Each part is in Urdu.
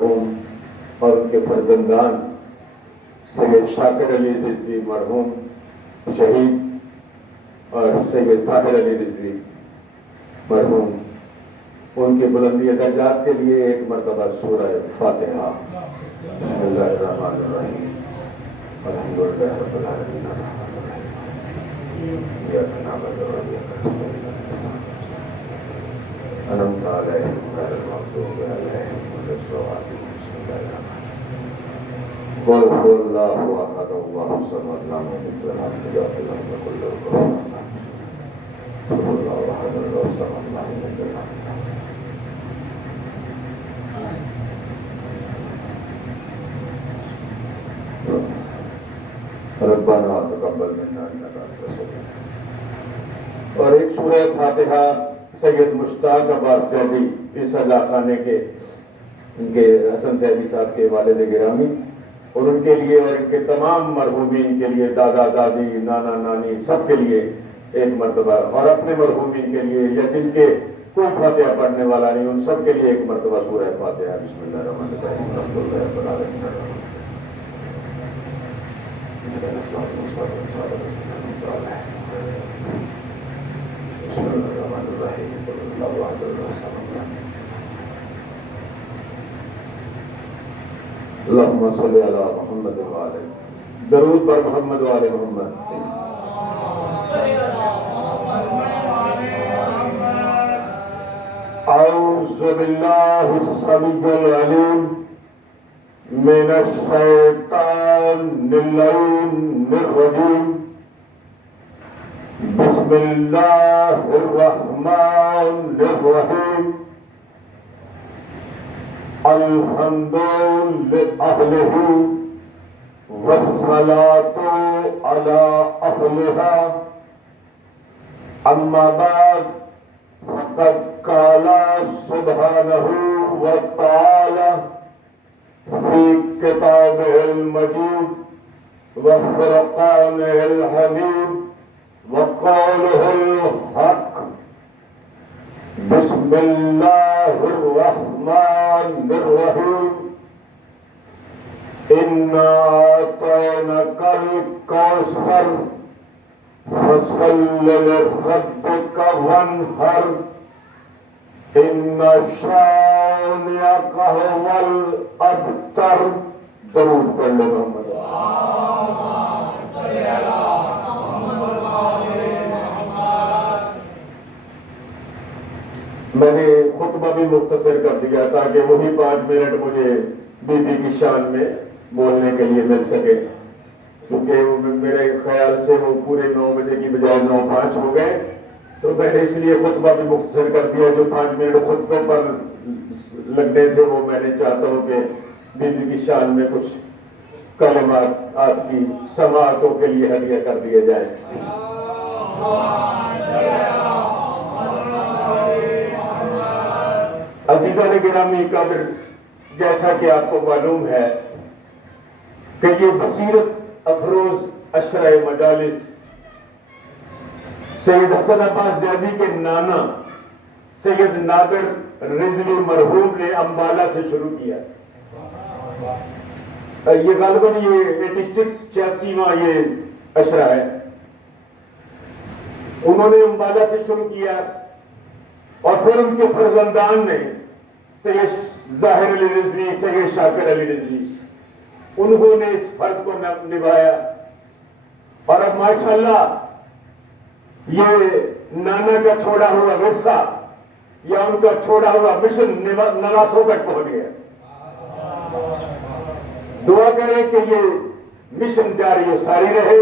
اور ان کے فرزندان سید شاکر علی رضوی مرحوم شہید اور سید ظاہر علی رضوی مرحوم، ان کے بلندی درجات کے لیے ایک مرتبہ سورہ فاتحہ۔ بسم اللہ الرحمن الرحیم، الحمد للہ رب العالمین، الرحمن الرحیم، ایاک نعبد و ایاک نستعین، انعمت علیہم غیر المغضوب علیہم ولا الضالین۔ بسم اللہ الرحمن الرحیم، قل هو اللہ احد اللہ الصمد لم یلد ولم یولد ولم یکن له کفوا احد، قل هو اللہ احد اللہ الصمد لم یلد ولم یولد۔ ربنا تقبل منا انک انت السمیع۔ اور ایک سورہ فاتحہ سید مشتاق عباس زیدی اس اللہ خانے کے، ان کے حسن زیدی صاحب کے والد گرامی، اور ان کے لیے اور ان کے تمام مرحومین کے لیے، دادا دادی نانا نانی سب کے لیے ایک مرتبہ، اور اپنے مرحومین کے لیے یا جن کے کوئی فاتحہ پڑھنے والا نہیں ان سب کے لیے ایک مرتبہ سورہ فاتحہ۔ بسم اللہ الرحمن الرحیم، الحمد للہ رب العالمین، الرحمن اللہم صلی علی محمد وآلہ، درود پر محمد وآلہ محمد۔ اعوذ باللہ السمیع العلیم من الشیطان اللعین الرجیم، بسم اللہ الرحمن الرحیم، الحمد لأہلہ والصلاة علی اہلہا، اما بعد فقد قال سبحانہ وتعالی فی کتابہ المجید وفرقانہ الحمید وقولہ الحق، بسم اللہ الرحمن الرحیم، انا اعطیناک الکوثر فصل لربک وانحر، ان شانئک هو الابتر۔ درود پڑھ لو محمد۔ میں نے خطبہ بھی مختصر کر دیا تاکہ وہی 5 منٹ مجھے بی بی کی شان میں بولنے کے لیے مل سکے، کیونکہ میرے خیال سے وہ پورے 9 بجے کی بجائے 9:05 ہو گئے، تو میں نے اس لیے خطبہ بھی مختصر کر دیا۔ جو 5 منٹ خطبے پر لگنے تھے وہ میں نے چاہتا ہوں کہ بی بی کی شان میں کچھ کلمات آپ کی سماعتوں کے لیے ہدیہ کر دیے جائیں۔ عزیزان گرامی قدر، جیسا کہ آپ کو معلوم ہے کہ یہ بصیرت افروز عشرہ مجالس سید حسن عباس زیدی کے نانا سید نادر رضوی مرحوم نے امبالہ سے شروع کیا۔ یہ غالباً یہ 86واں یہ عشرہ ہے۔ انہوں نے امبالہ سے شروع کیا اور پھر ان کے فرزندان نے سید ظاہر علی رضوی، سید شاکر علی رضوی، انہوں نے اس فرد کو نبھایا، اور اب ماشاءاللہ یہ نانا کا چھوڑا ہوا ورثہ یا ان کا چھوڑا ہوا مشن نواسوں تک پہنچ گیا۔ دعا کریں کہ یہ مشن جاری و ساری رہے،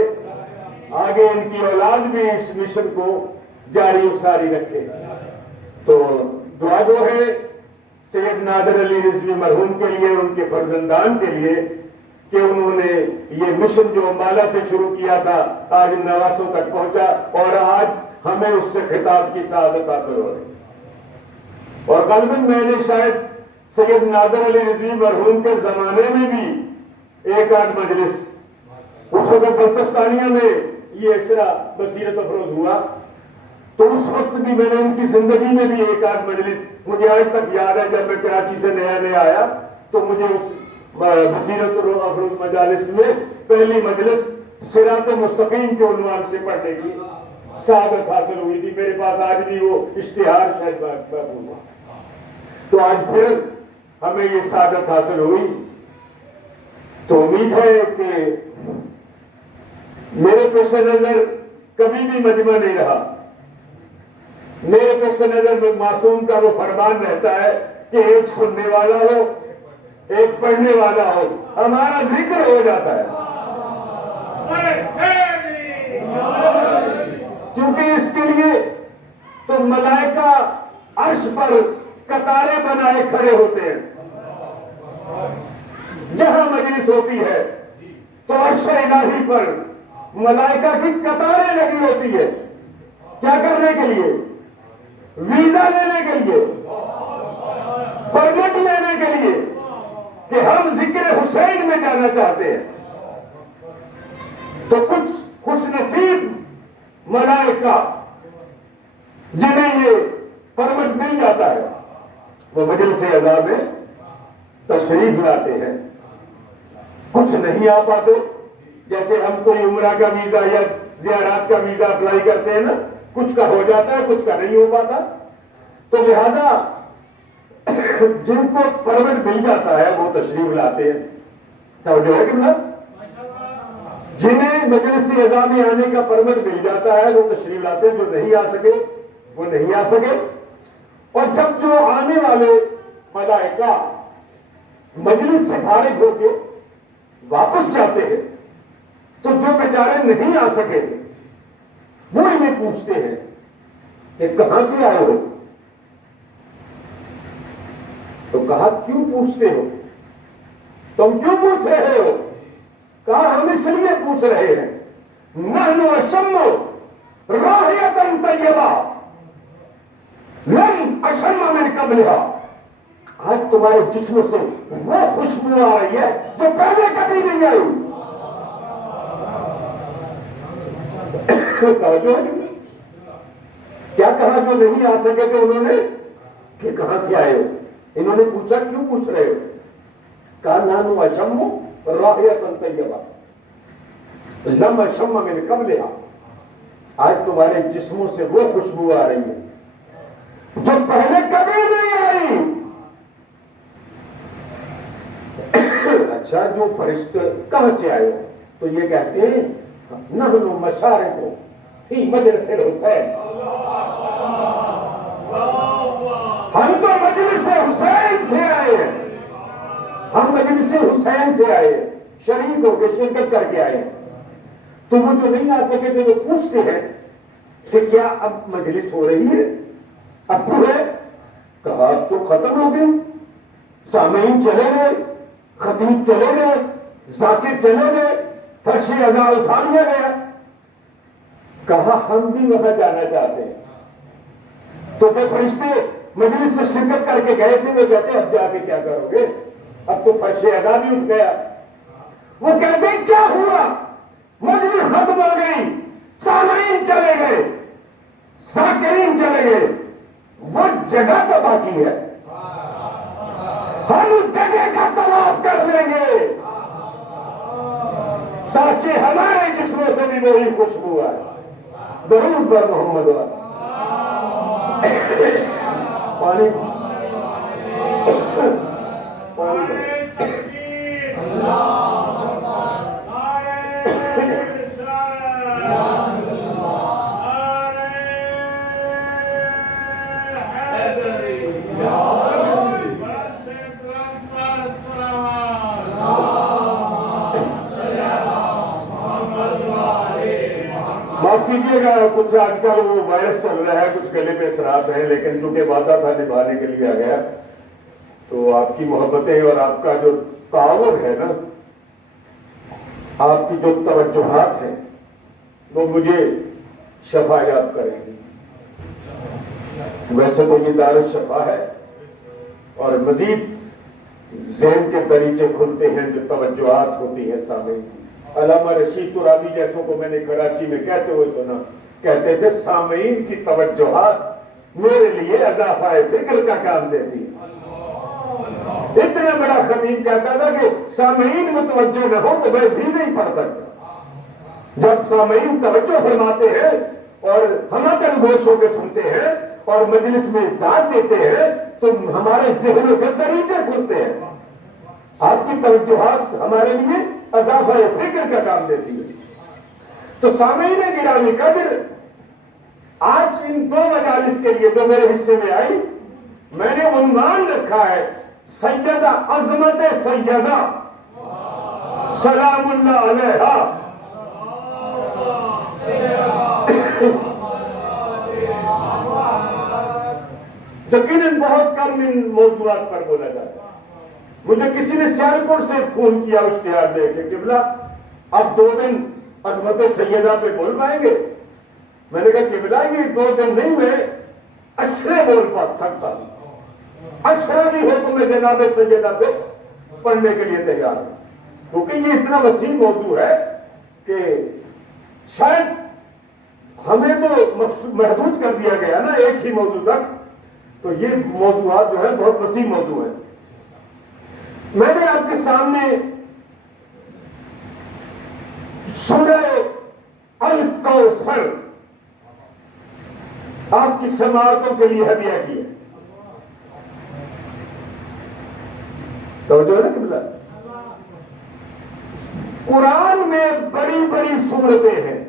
آگے ان کی اولاد بھی اس مشن کو جاری و ساری رکھے۔ تو دعا جو ہے سید نادر علی رضوی مرحوم کے لیے، ان کے فرزندان کے لیے، کہ انہوں نے یہ مشن جو امبالہ سے شروع کیا تھا آج نواسوں تک پہنچا، اور آج ہمیں اس سے خطاب کی سعادت حاصل ہو رہی۔ اور غالباً میں نے شاید سید نادر علی رضوی مرحوم کے زمانے میں بھی 1-8 مجلس، اس وقت بلتستانیہ میں یہ عشرہ بصیرت افروز ہوا، تو اس وقت بھی میں نے ان کی زندگی میں بھی 1-8 مجلس، مجھے آج تک یاد ہے جب میں کراچی سے نیا آیا تو مجھے اس بصیرت المجالس میں پہلی مجلس صراط مستقیم کے عنوان سے پڑھنے کی سعادت حاصل ہوئی تھی. میرے پاس آج بھی وہ اشتہار شاید محفوظ ہوا. تو آج پھر ہمیں یہ سعادت حاصل ہوئی. تو امید ہے کہ میرے پیش نظر کبھی بھی مجمع نہیں رہا. میرے پیش نظر میں معصوم کا وہ فرمان رہتا ہے کہ ایک سننے والا ہو ایک پڑھنے والا ہو, ہمارا ذکر ہو جاتا ہے. کیونکہ اس کے لیے تو ملائکہ عرش پر قطاریں بنائے کھڑے ہوتے ہیں. جہاں مجلس ہوتی ہے تو عرش الہی پر ملائکہ کی قطاریں لگی ہوتی ہے. کیا کرنے کے لیے؟ ویزا لینے کے لیے, پرمٹ لینے کے لیے کہ ہم ذکر حسین میں جانا چاہتے ہیں. تو کچھ خوش نصیب ملائکہ جنہیں یہ پرمٹ مل جاتا ہے وہ مجلس عزا میں تشریف لاتے ہیں. کچھ نہیں آ پاتے, جیسے ہم کوئی عمرہ کا ویزا یا زیارات کا ویزا اپلائی کرتے ہیں نا, کچھ کا ہو جاتا ہے کچھ کا نہیں ہو پاتا. تو لہذا جن کو پرمٹ مل جاتا ہے وہ تشریف لاتے ہیں. توجہ ہے کہ جنہیں مجلس عزا میں آنے کا پرمٹ مل جاتا ہے وہ تشریف لاتے ہیں. جو نہیں آ سکے وہ نہیں آ سکے. اور جب جو آنے والے ملائکہ مجلس سے فارغ ہو کے واپس جاتے ہیں تو جو بیچارے نہیں آ سکے وہ انہیں پوچھتے ہیں کہ کہاں سے آئے ہو. تو کہا کیوں پوچھتے ہو, تم کیوں پوچھ رہے ہو؟ کہا ہم اس لیے پوچھ رہے ہیں نحن اشم راحیۃ طیبہ لم اشم من قبلها. آج تمہارے جسم سے وہ خوشبو آ رہی ہے جو پہلے کبھی نہیں آئی. کیا کہا جو نہیں آ سکے تھے انہوں نے کہ کہاں سے آئے ہو. انہوں نے پوچھا کیوں پوچھ رہے ہو؟ کہا نحن اشم راحیۃ طیبہ لم اشم من قبلها. آج تمہارے جسموں سے وہ خوشبو آ رہی ہے جو پہلے کبھی نہیں آئی. اچھا جو فرشتے کہاں سے آئے ہو؟ تو یہ کہتے ہیں نحن مشارق فی مجلس الحسین. ہم تو مجلس حسین سے آئے ہیں, ہم مجلس حسین سے آئے ہیں, شریک ہو کے شرکت کر کے آئے ہیں. تو وہ جو نہیں آ سکے تھے وہ پوچھتے ہیں کہ کیا اب مجلس ہو رہی ہے, اب پورے. کہا اب تو ختم ہو گئی, سامعین چلے گئے, خطیب چلے گئے, ذاکر چلے گئے, فرش عزا اٹھا لیا گیا. کہا ہم بھی وہاں جانا چاہتے ہیں. تو جو فرشتے مجلس سے شرکت کر کے گئے تھے وہ کہتے اب جا کے کیا کرو گے, اب تو فرش عزا بھی اٹھ گیا. وہ کہتے کیا ہوا, مجلس ختم ہو گئی, سامعین چلے گئے, ذاکرین چلے گئے, وہ جگہ تو باقی ہے, ہم اس جگہ کا طواف کر لیں گے تاکہ ہمارے جسموں سے بھی وہی خوشبو آئے. درود پر محمد پانی معاف کیجیے گا, کچھ آج کل وہ وائرس چل رہا ہے, کچھ گلے پہ اثرات ہیں, لیکن چونکہ وعدہ تھا نبھانے کے لیے آ گیا. تو آپ کی محبتیں اور آپ کا جو تعاون ہے نا, آپ کی جو توجہات ہیں وہ مجھے شفا یاب کریں گی. ویسے تو یہ دار الشفا ہے اور مزید ذہن کے دریچے کھلتے ہیں جو توجہات ہوتی ہیں سامنے. علامہ رشید ترابی جیسوں کو میں نے کراچی میں کہتے ہوئے سنا, کہتے تھے سامعین کی توجہات میرے لیے اضافہ فکر کا کام دیتی ہے. اتنا بڑا خطیب کہتا تھا کہ سامعین متوجہ نہ ہو تو میں بھی نہیں پڑھ سکتا. جب سامعین توجہ فرماتے ہیں اور ہم گوش ہو کے سنتے ہیں اور مجلس میں داد دیتے ہیں تو ہمارے ذہنوں کے دریچے کھلتے ہیں. آپ کی توجہات ہمارے لیے اضافہ فکر کا کام دیتی ہے. تو سامعین گرامی قدر، آج ان دو مجالس کے لیے جو میرے حصے میں آئی، میں نے عنوان رکھا ہے سیدہ عظمت سیدہ سلام اللہ علیہا. یقیناً بہت کم ان موضوعات پر بولا جاتا ہے. مجھے کسی نے سیالکوٹ سے فون کیا اشتہار دے کے قبلہ اب 2 دن عظمت سیدہ پہ بول پائیں گے؟ میں نے کہا قبلہ یہ 2 دن نہیں ہوئے، اشرے بول پا سکتا، اشرا بھی حکم جناب سیدہ پہ پڑھنے کے لیے تیار ہے. کیونکہ یہ اتنا وسیع موضوع ہے کہ شاید ہمیں تو محدود کر دیا گیا نا ایک ہی موضوع تک، تو یہ موضوعات جو ہے بہت وسیع موضوع ہے. میں نے آپ کے سامنے سورہ الکوثر آپ کی سماعتوں کے لیے ہدیہ کی ہے. توجہ ہے قبلہ. قرآن میں بڑی بڑی صورتیں ہیں،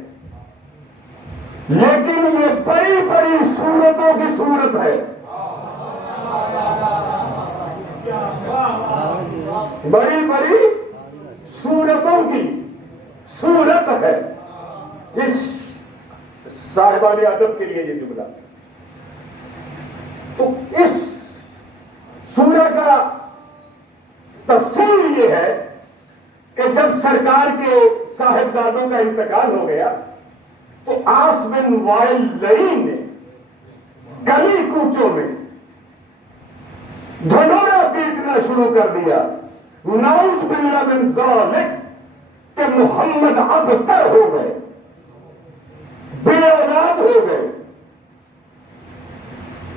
لیکن یہ بڑی بڑی صورتوں کی صورت ہے. بڑی بڑی صورتوں کی صورت ہے. اس صاحبان ادب کے لیے یہ جملہ. تو اس سورہ کا تفصیل یہ ہے کہ جب سرکار کے صاحبزادوں کا انتقال ہو گیا تو عاص بن وائل لعین نے گلی کوچوں میں ڈھنڈورا پیٹنا شروع کر دیا. نعوذ باللہ من ذالک کہ محمد ابتر ہو گئے، بے اولاد ہو گئے،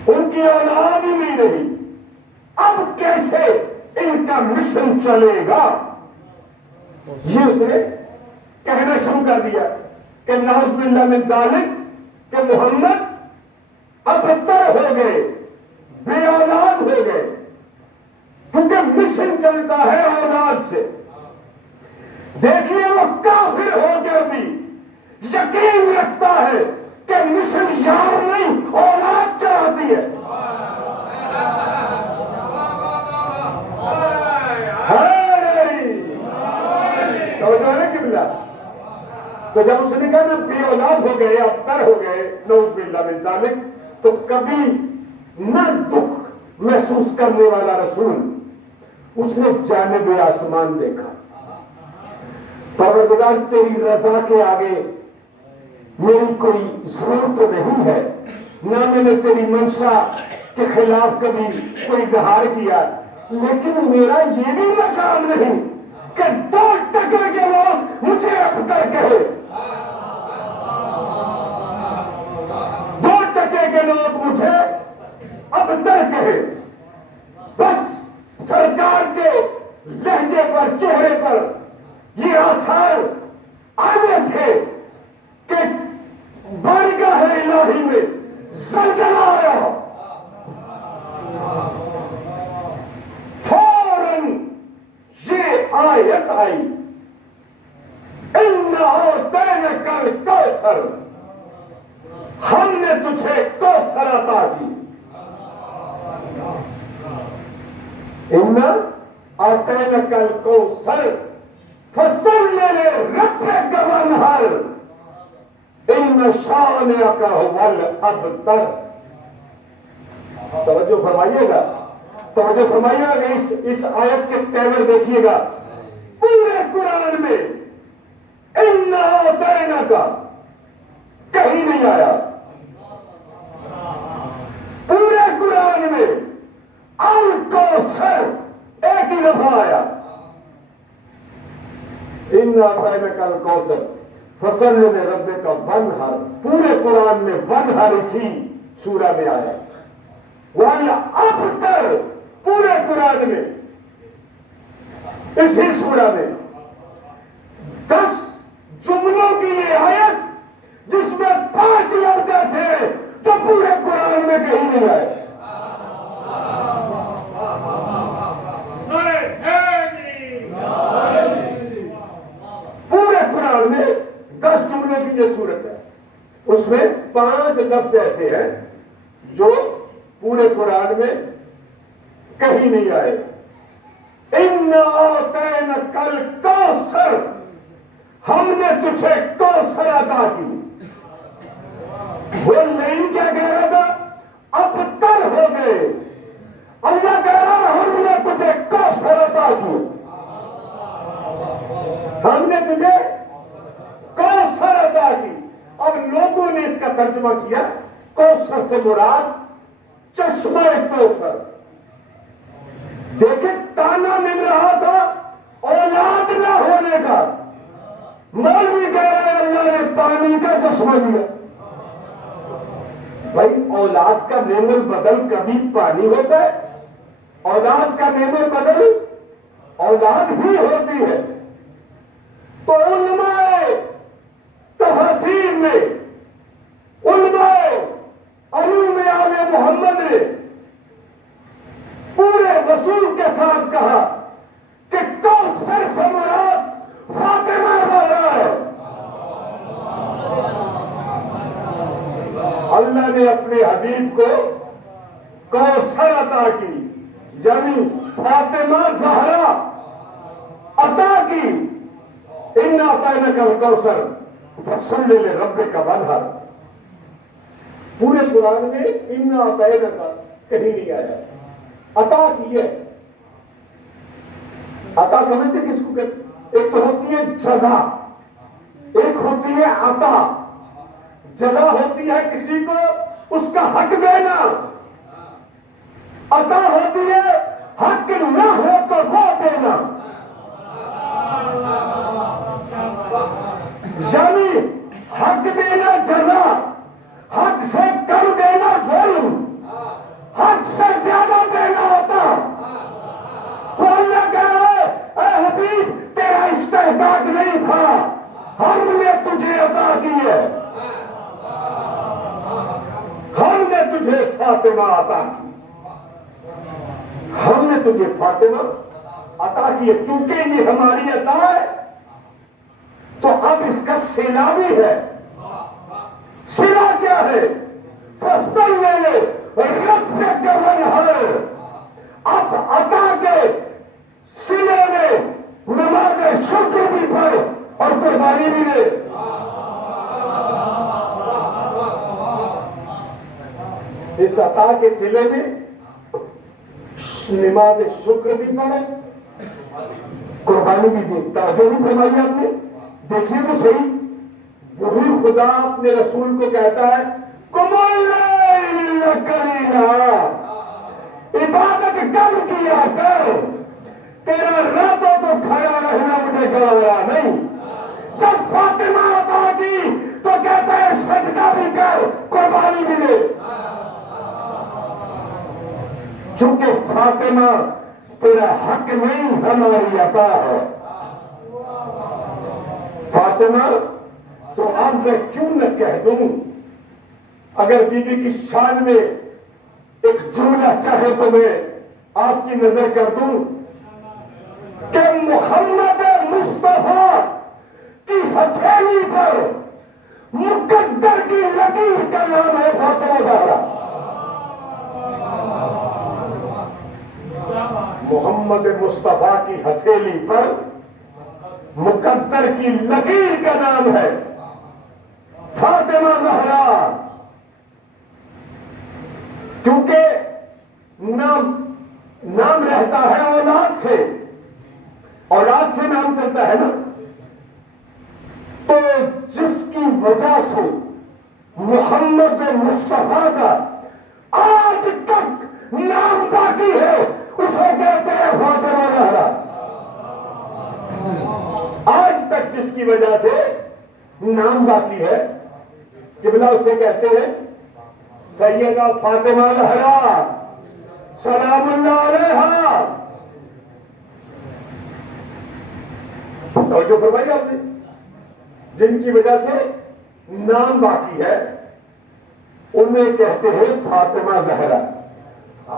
ان کی اولاد ہی نہیں رہی. اب کیسے ان کا مشن چلے گا؟ یہ اس نے کہنا شروع کر دیا کہ نعوذ باللہ من ذالک کہ محمد ابتر ہو گئے، بے اولاد ہو گئے. کیونکہ مشن چلتا ہے اولاد سے. دیکھیے وہ کافر ہو کے بھی یقین رکھتا ہے کہ مشن یار نہیں اولاد چلاتی ہے. تو جب اس نے کہا نا بے اولاد ہو گئے، ابتر ہو گئے، نعوذ باللہ من ذالک، تو کبھی نہ دکھ محسوس کرنے والا رسول اس نے جانب آسمان دیکھا. پروردگار تیری رضا کے آگے میری کوئی ضرورت تو نہیں ہے، نہ میں نے تیری منشا کے خلاف کبھی کوئی اظہار کیا، لیکن میرا یہ بھی مقام نہیں کہ 2 ٹکے کے لوگ مجھے ابتر کہے. 2 ٹکے کے لوگ مجھے ابتر کہے. بس سرکار کے لہجے پر، چہرے پر یہ آثار آنے تھے کہ بارگاہ الہی میں زلزلہ آیا. فوراً یہ آیت آئی، اِنَّا أَعْطَيْنَاكَ الْكَوْثَرَ، ہم نے تجھے کوثر عطا کی. اِنَّا أَعْطَيْنَاكَ الْكَوْثَرَ فَصَلِّ لِرَبِّكَ وَانْحَرْ إِنَّ شَانِئَكَ هُوَ الْأَبْتَرُ. توجہ فرمائیے گا، توجہ فرمائیے گا. اس آیت کے تیور دیکھیے گا. پورے قرآن میں اِنَّا أَعْطَيْنَاكَ کہیں نہیں آیا. پورے قرآن میں الکوثر ایک ہی دفعہ آیا. اِنَّا أَعْطَيْنَاكَ الْكَوْثَرَ فَصَلِّ لِرَبِّكَ وَانْحَرْ. پورے قرآن میں وانحر اسی سورہ میں آیا. وَالْأَبْتَرُ پورے قرآن میں اسی سورہ میں 10 جملوں کی یہ آیت جس میں 5 لفظ ایسے ہیں جو پورے قرآن میں کہیں نہیں آئے. پورے قرآن میں 10 جملوں کی یہ صورت ہے. اس میں 5 لفظ ایسے ہیں جو پورے قرآن میں کہیں نہیں آئے. اِنَّا أَعْطَيْنَاكَ الْكَوْثَرَ، ہم نے تجھے کوثر عطا کی. وہ نہیں کیا کہہ رہا تھا؟ اب تر ہو گئے. اللہ کہہ رہا ہم نے تجھے کوثر عطا کی. ہم نے تجھے کوثر عطا کی. اب لوگوں نے اس کا ترجمہ کیا کوثر سے مراد چشمہ کوثر. دیکھیں تانا مل رہا تھا اولاد نہ ہونے کا. مولوی کہہ رہے ہیں اللہ نے پانی کا چشمہ دیا. بھائی اولاد کا نعم البدل کبھی پانی ہوتا ہے؟ اولاد کا نعم البدل اولاد ہی ہوتی ہے. تو علماء تفاسیر نے، علماء علوم آل محمد نے پورے وصول کے ساتھ کہا کہ کوثر سے مراد فاطمہ زہرا ہے. اللہ نے اپنے حبیب کو کوثر عطا کی، یعنی فاطمہ زہرا عطا کی. اِنَّا أَعْطَيْنَاكَ الْكَوْثَرَ فَصَلِّ لِرَبِّكَ وَانْحَرْ. پورے قرآن میں اِنَّا أَعْطَيْنَاكَ کہیں نہیں آیا. عطا کی ہے. عطا سمجھتے کس کو کہتے؟ ایک تو ہوتی ہے جزا، ایک ہوتی ہے عطا. جزا ہوتی ہے کسی کو اس کا حق دینا، عطا ہوتی ہے حق نہ ہو تو وہ دینا. یعنی حق دینا جزا، حق سے کم دینا ظلم، حق سے زیادہ دینا ہوتا. تو اللہ کہہ رہا ہے اے حبیب تیرا استحقاق نہیں تھا، ہم نے تجھے عطا کی ہے. ہم نے تجھے فاطمہ عطا کی. ہم نے تجھے فاطمہ عطا کی ہے. چونکہ یہ ہماری عطا ہے تو اب اس کا صلہ بھی ہے. صلہ کیا ہے؟ فصل لے ربک وانحر. اب عطا کے صلے میں نماز شکر بھی پڑھ اور قربانی بھی دے. اس عطا کے صلے میں نماز شکر بھی پڑھے، قربانی بھی دے. توجہ نہیں فرمائی آپ نے؟ دیکھیے تو صحیح، وہی خدا اپنے رسول کو کہتا ہے قم اللیل قلیلا، عبادت کم کیا کر، تیرا راتوں کو کھڑا رہنا مجھے گوارا نہیں. جب فاطمہ عطا کی تو کہتا ہے سجدہ بھی کر، قربانی بھی دے. چونکہ فاطمہ تیرا حق نہیں ہماری عطا ہے. فاطمہ تو اب میں کیوں نہ کہہ دوں، اگر بی بی کی شان میں ایک جملہ چاہے تو میں آپ کی نظر کر دوں کہ محمد مصطفیٰ کی ہتھیلی پر مقدر کی لکیر کا نام ہے فاطمہ زہرا. محمد مصطفیٰ کی ہتھیلی پر مقدر کی لکیر کا نام ہے فاطمہ زہرا. کیونکہ نام رہتا ہے اولاد سے، اولاد سے نام چلتا ہے نا. تو جس کی وجہ سے محمد مصطفیٰ کا آج تک نام باقی ہے اسے کہتے ہیں فاطمہ زہرا. آج تک جس کی وجہ سے نام باقی ہے قبلہ اسے کہتے ہیں سیدہ فاطمہ زہرا سلام اللہ علیہا. اور جو فرمائی آپ نے جن کی وجہ سے نام باقی ہے انہیں کہتے ہیں فاطمہ زہرا.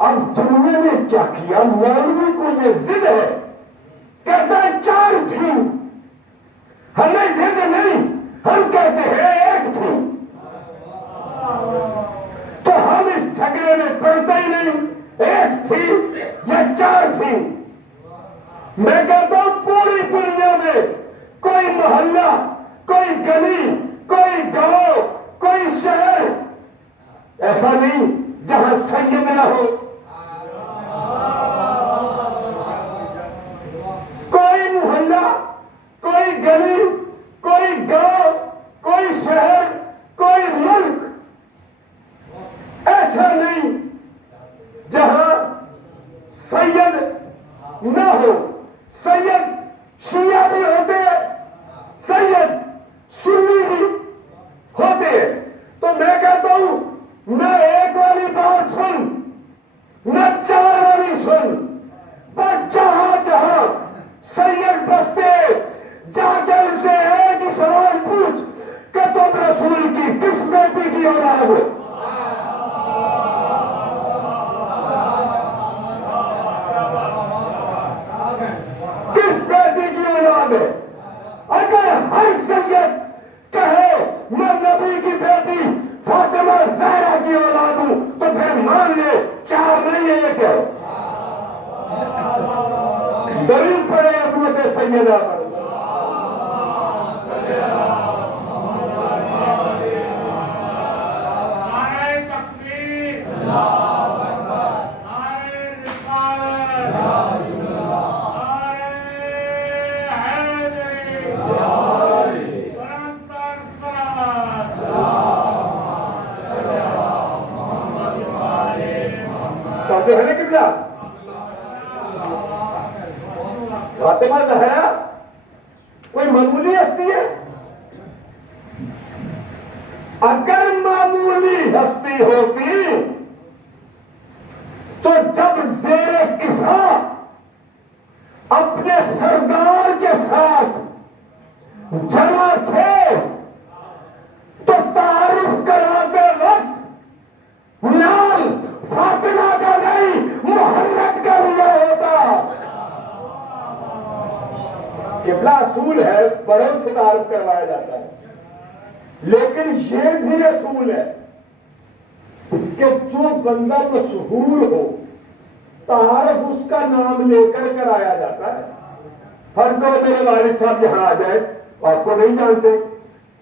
اب دنیا نے کیا کیا, مولوی کو یہ ضد ہے, کہتا ہے 4 تھی, ہمیں ضد نہیں, ہم کہتے ہیں 1 تھی. تو ہم اس جھگڑے میں پڑتے ہی نہیں 1 تھی یا 4 تھی. میں کہتا ہوں پوری دنیا میں کوئی محلہ, کوئی گلی, کوئی گاؤں, کوئی شہر ایسا نہیں جہاں سید نہ ہو. کوئی محلہ, کوئی گلی, کوئی گاؤں, کوئی شہر, کوئی ملک ایسا نہیں جہاں سید نہ ہو. سید شیعہ بھی ہوتے ہیں, سید سنی بھی ہوتے ہیں. تو میں کہتا ہوں نہ 1 والی بات سن, نہ 4 والی سن, پر جہاں جہاں سید بستے جا کے ان سے ایک ہی سوال پوچھ کہ تم رسول کی کس بیٹی کی اولاد ہو. کس بیٹی کی اولاد ہے؟ اگر ہر سید کہے میں نبی کی بیٹی فاطمہ زہرا کی اولاد ہوں تو پھر مان لے 4 نہیں 1 ہے. دلیل پڑے عظمت سیدہ پر. جو ہے نا قبلہ فاطمہ زہرا کوئی معمولی ہستی ہے؟ اگر معمولی ہستی ہوتی تو جب زیر کسا اپنے سردار کے ساتھ جمع تھے تو تعارف کراتے وقت نام فاطمہ کا نہیں محمد کا لیا ہوتا. قبلہ اصول ہے, بڑوں سے تعارف کروایا جاتا ہے, لیکن یہ بھی اصول ہے کہ جو بندہ مشہور ہو تعارف اس کا نام لے کر کرایا جاتا ہے. ہر کو میرے والد صاحب یہاں آ جائے, آپ کو نہیں جانتے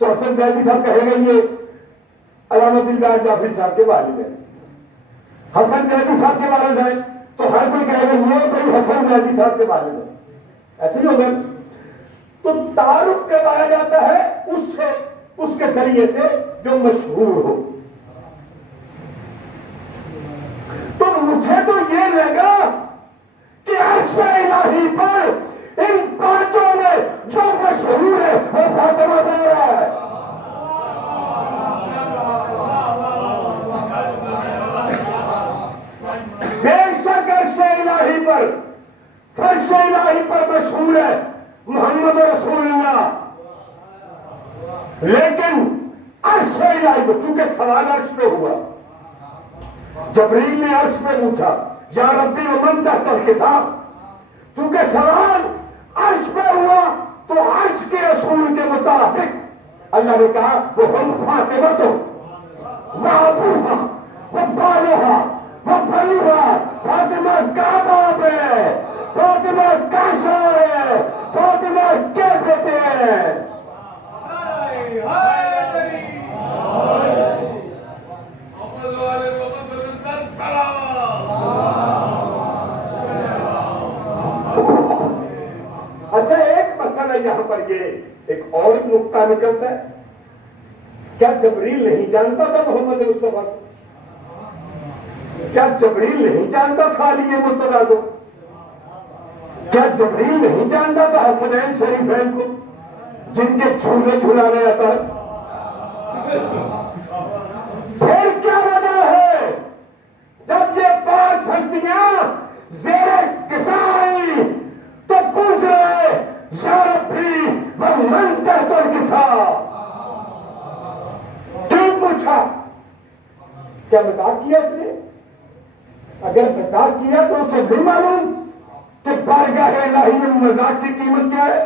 تو حسن زیدی صاحب کہیں گے یہ علامہ دلدار جعفری صاحب کے والد ہیں. حسن زیدی صاحب کے والد ہیں تو ہر کوئی کہے گا یہ بھائی حسن زیدی صاحب کے والد ہیں. ایسے ہی ہوگا. تو تعارف کروایا جاتا ہے اس کے ذریعے سے جو مشہور ہو. تو مجھے تو یہ لگا کہ عرش الہی پر ان 5 میں جو مشہور ہے وہ فاطمہ زہرا ہے. بے شک عرش الہی پر, فرش الہی پر مشہور ہے محمد رسول اللہ, لیکن عرش الہی پر چونکہ سوال عرش پہ ہوا, جبریل نے عرش پہ پوچھا یا ربی ومن تحت الحساب, چونکہ سوال عرش پہ ہوا تو عرش کے اصول کے مطابق اللہ نے کہا وہ ہم فاطمہ تو ابوہا وہ بالوہا وہ بنوہا, فاطمہ کا باپ ہے, فاطمہ کا شوہر ہے, فاطمہ کے بیٹے ہیں. اچھا ایک مسئلہ یہاں پر یہ ایک اور نقطہ نکلتا ہے, کیا جبریل نہیں جانتا تھا محمد مصطفیٰ کو؟ کیا جبریل نہیں جانتا تھا علی مرتضیٰ کو؟ کیا جبریل نہیں جانتا تھا حسنین شریفین کو جن کے جھولے جھلانے آتا ہے؟ پھر کیا وجہ ہے جب یہ 5 ہستیاں زیر کسا آئی تو پوچھ رہے یا ربی من تحت الکساء. کیوں پوچھا؟ کیا مذاق کیا اس نے؟ اگر مذاق کیا تو اسے نہیں معلوم کہ بارگاہ الہی میں مذاق کی قیمت کیا ہے؟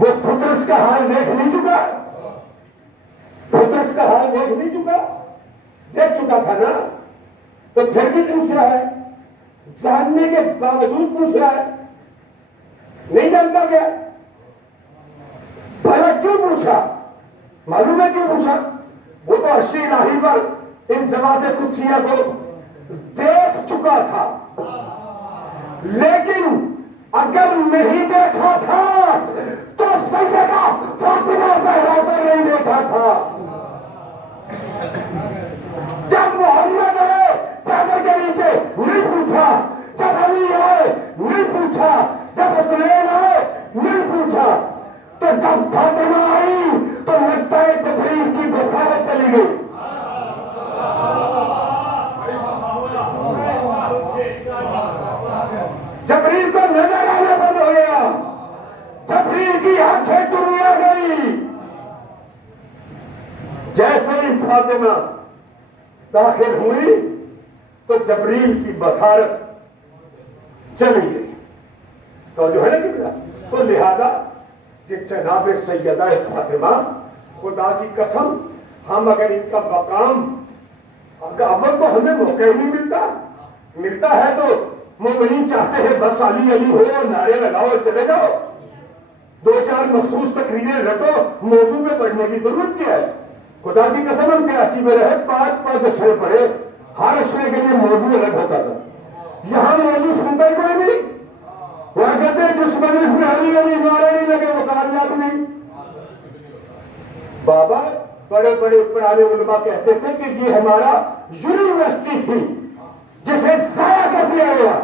وہ پھٹرس کا حال دیکھ نہیں چکا؟ پھٹرس کا حال دیکھ نہیں چکا؟ دیکھ چکا تھا نا؟ تو پھر بھی پوچھ رہا ہے، جاننے کے باوجود پوچھ رہا ہے. نہیں جانتا کیا؟ بھلا کیوں پوچھا؟ معلوم ہے کیوں پوچھا؟ وہ تو عرش الہی پر ان ذوات قدسیہ کو دیکھ چکا تھا. لیکن اگر نہیں دیکھا تھا تو سیدہ فاطمہ زہرا کو نہیں دیکھا تھا. جب محمد آئے چادر کے نیچے نہیں پوچھا، جب علی آئے نہیں پوچھا، جب حسین آئے نہیں پوچھا، تو جب فاطمہ آئی تو لگتا ہے جبریل کی بشارت چلی گئی. جبریل کو نظر آنا بند ہو گیا، جبریل کی آنکھیں چریا گئی. جیسے ہی فاطمہ داخل ہوئی تو جبریل کی بشارت چلی گئی. تو جو ہے نا تو لہذا کہ جناب سیدہ فاطمہ، خدا کی قسم ہم اگر ان کا مقام اول تو ہمیں موقع ہی نہیں ملتا ہے تو مومنین چاہتے ہیں بس علی علی ہو اور نعرے لگاؤ اور چلے جاؤ. 2-4 مخصوص تقریریں رٹو، موضوع میں پڑھنے کی ضرورت کیا ہے؟ خدا کی قسم ہم کراچی میں رہے 5 اشرے پڑھے، ہر اشرے کے لیے موضوع الگ ہوتا تھا. یہاں موضوع سنتا ہی کوئی نہیں. وہ کہتے ہیں جس مجلس میں علی علی نعرے نہیں لگے وہ کامیاب نہیں. بابا بڑے بڑے پرانے علماء کہتے تھے کہ یہ ہمارا یونیورسٹی تھی جسے ضائع کر دیا گیا.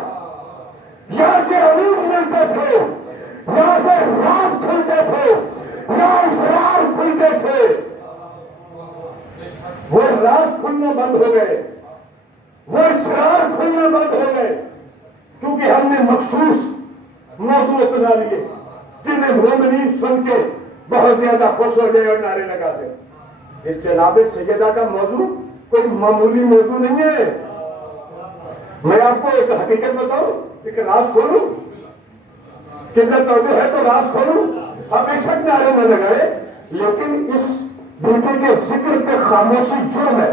یہاں سے علوم ملتے تھے، یہاں سے راز کھلتے تھے، یہاں اسرار کھلتے تھے. وہ راز کھلنا بند ہو گئے، وہ اسرار کھلنا بند ہو گئے، کیونکہ ہم نے مخصوص موضوع اپنا لیے جنہیں مومنین سن کے بہت زیادہ خوش ہو گئے اور نعرے لگا دے. اس جناب سیدہ کا موضوع کوئی معمولی موضوع نہیں ہے. میں آپ کو ایک حقیقت بتاؤں، ایک راز کھولوں، کتنا توجہ ہے تو راز کھولوں. آپ بے شک نعرے نہ لگائے، لیکن اس بیٹے کے ذکر پہ خاموشی جرم ہے.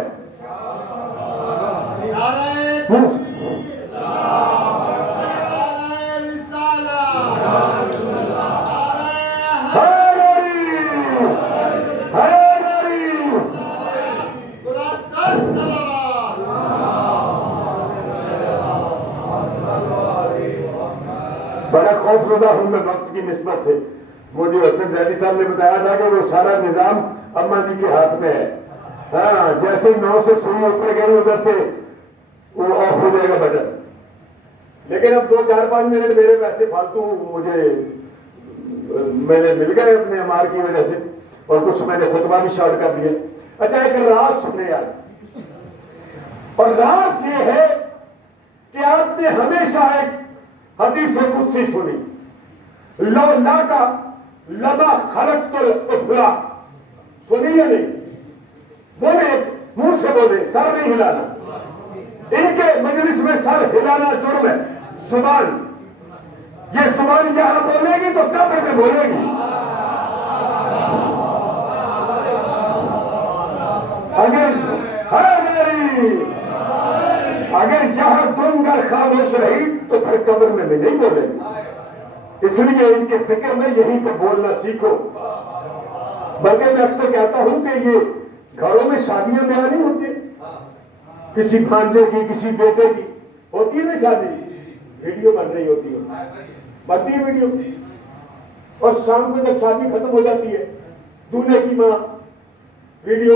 بڑا خوف زدہ ہوں میں وقت کی نسبت سے. مجھے حسن زیدی صاحب نے بتایا تھا کہ وہ سارا نظام اما جی کے ہاتھ میں ہے. ہاں جیسے 9 سے سوئی اوپر گئی ادھر سے وہ آف ہو جائے گا بٹن. لیکن اب 2-4-5 منٹ میرے ویسے فالتو مجھے میرے مل گئے اپنے امار کی وجہ سے، اور کچھ میں نے خطبہ بھی شارٹ کر دیا. اچھا ایک راز سنے یار، اور راز یہ ہے کہ آپ نے ہمیشہ ایک حدیث قدسی سنی، لو لا کا لما خلقت الافلا، سنی یا نہیں؟ بولے منہ سے بولے، سر نہیں ہلانا. ان کے مجلس میں سر ہلانا جرم ہے. زبان، یہ زبان یہاں بولے گی تو قبر میں بولے گی. اگر یہاں تم گر خاموش رہی تو پھر قبر میں بھی نہیں بولے گی. اس لیے ان کے فکر میں یہیں پہ بولنا سیکھو. بلکہ میں اکثر کہتا ہوں کہ یہ گھروں میں شادیاں بیاہ نہیں ہوتی، کسی بھانجے کی کسی بیٹے کی ہوتی ہے نا شادی، ویڈیو بن رہی ہوتی ہے، بنتی ہے ویڈیو، اور شام کو جب شادی ختم ہو جاتی ہے دولہے کی ماں ویڈیو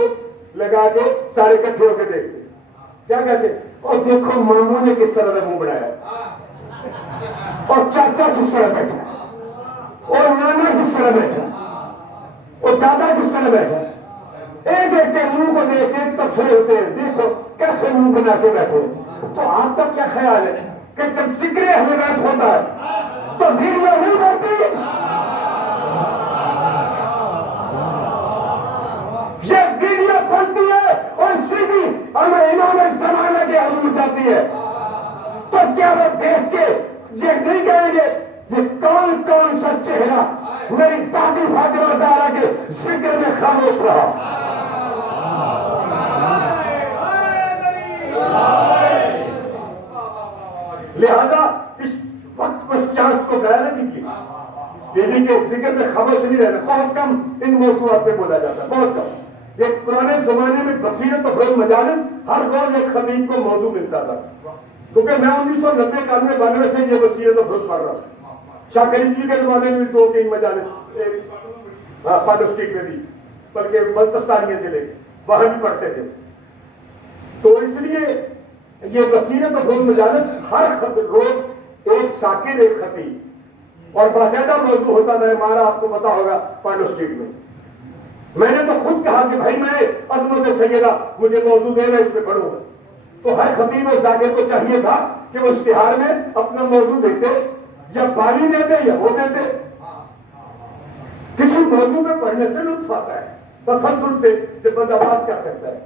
لگا کے سارے اکٹھے ہو کے دیکھتے کیا کہتے، اور دیکھو ماموں نے کس طرح کا منہ بنایا، اور چاچا کس طرح بیٹھا، اور نانا کس طرح بیٹھا، اور دادا کس طرح بیٹھا. ایک ایک کے منہ کو دیکھ کے تبصرے ہوتے ہیں، دیکھو کیسے منہ بنا کے بیٹھے. تو آپ کا کیا خیال ہے کہ جب ذکر اہل بیت ہوتا ہے تو ویڈیو نہیں بنتی؟ ہمیں امام زمانہ کے حضور جاتی ہے، تو کیا وہ دیکھ کے یہ نہیں کہیں گے یہ کون کون سا چہرہ میری دادی فاطمہ زہرا کے ذکر میں خاموش رہا؟ لہذا اس وقت کو چانس کو ضائع نہیں کی، بیوی کے ذکر میں خاموش نہیں رہنا۔ بہت کم ان موضوعات پہ بولا جاتا ہے، بہت کم۔ ایک پرانے زمانے میں بصیرت و فروغ مجالس ہر روز ایک خطیب کو موضوع ملتا تھا، کیونکہ میں 1990 91 سے یہ بصیرت و فروغ پڑھ رہا ہوں۔ شاہ کریم جی کے زمانے میں 2-3 مجالس، ایک پانڈو اسٹریٹ میں بھی، بلکہ بلتستانیہ سے لے وہاں بھی پڑھتے تھے۔ تو اس لیے یہ بصیرت و فروغ مجالس ہر روز ایک ساکن، ایک خطیب اور باقاعدہ موضوع ہوتا ہے۔ ہمارا آپ کو پتا ہوگا پانڈو اسٹریٹ میں نے تو خود کہا کہ بھائی میں عظمت سیدہ مجھے موضوع دینا، اس پہ پڑھوں گا۔ تو ہر خطیب اور ذاکر کو چاہیے تھا کہ وہ اشتہار میں اپنا موضوع دیتے، یا بانی دیتے یا وہ دیتے۔ کسی موضوع میں پڑھنے سے لطف آتا ہے، تسلسل سے جب بندہ بات کر سکتا ہے۔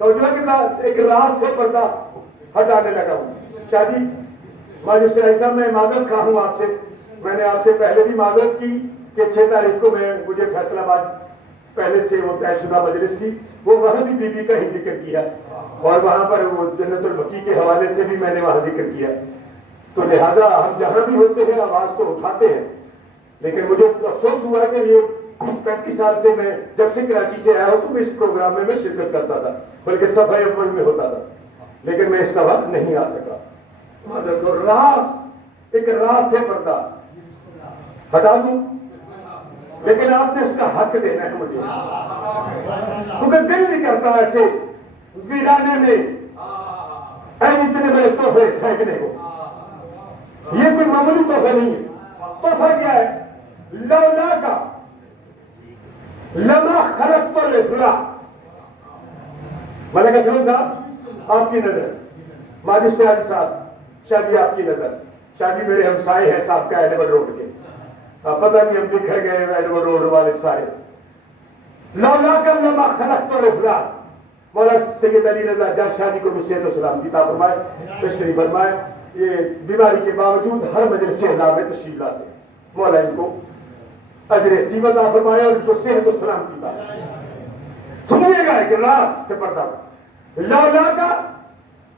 توجہ کے بعد ایک راز سے پردہ ہٹانے لگا ہوں۔ شاہ جی ماجد صاحب، میں معذرت خواہ ہوں آپ سے، میں نے آپ سے پہلے بھی معذرت کی کہ 6 تاریخ کو مجھے فیصل آباد پہلے سے وہ طے شدہ مجلس تھی، وہ وہاں بھی بی بی کا ہی ذکر کیا، اور وہاں پر وہ جنت البقیع کے حوالے سے بھی میں نے وہاں ذکر کیا۔ تو لہذا ہم جہاں بھی ہوتے ہیں آواز تو اٹھاتے ہیں، لیکن مجھے افسوس ہوا کہ یہ 30-35 سال سے میں جب سے کراچی سے آیا ہوں تو میں اس پروگرام میں شرکت کرتا تھا، بلکہ صفحہ اول میں ہوتا تھا، لیکن میں اس سبق نہیں آ سکا۔ ایک راز سے پردہ ہٹا دوں، لیکن آپ نے اس کا حق دینا ہے مجھے، کیونکہ دل نہیں کرتا ایسے ویرانے میں اتنے بڑے تحفے پھینکنے کو۔ یہ کوئی معمولی تحفہ نہیں ہے۔ تحفہ کیا ہے؟ لولا کا لما خلقت الافلاک۔ ملکہ سلیم صاحب آپ کی نظر، ماجد صاحب شاہ جی آپ کی نظر، شاہ جی میرے ہمسائے ہیں صاحب کا ایڈورڈ روڈ کے، پتہ نہیں ہم بکھر گئے ایڈورڈ روڈ والے سارے۔ لولا کا لما خلقت الافلاک، مولا سید علی رضا جاز شاہ جی کو بھی صحت و سلام عطا فرمائے، تشریف فرمائے۔ یہ بیماری کے باوجود ہر مجلس ہزار میں تشریف لاتے، مولا ان کو اجر عظیم عطا فرمائے اور ان کو صحت و سلام عطا۔ سنیے گا ایک راز سے پردہ، لولا کا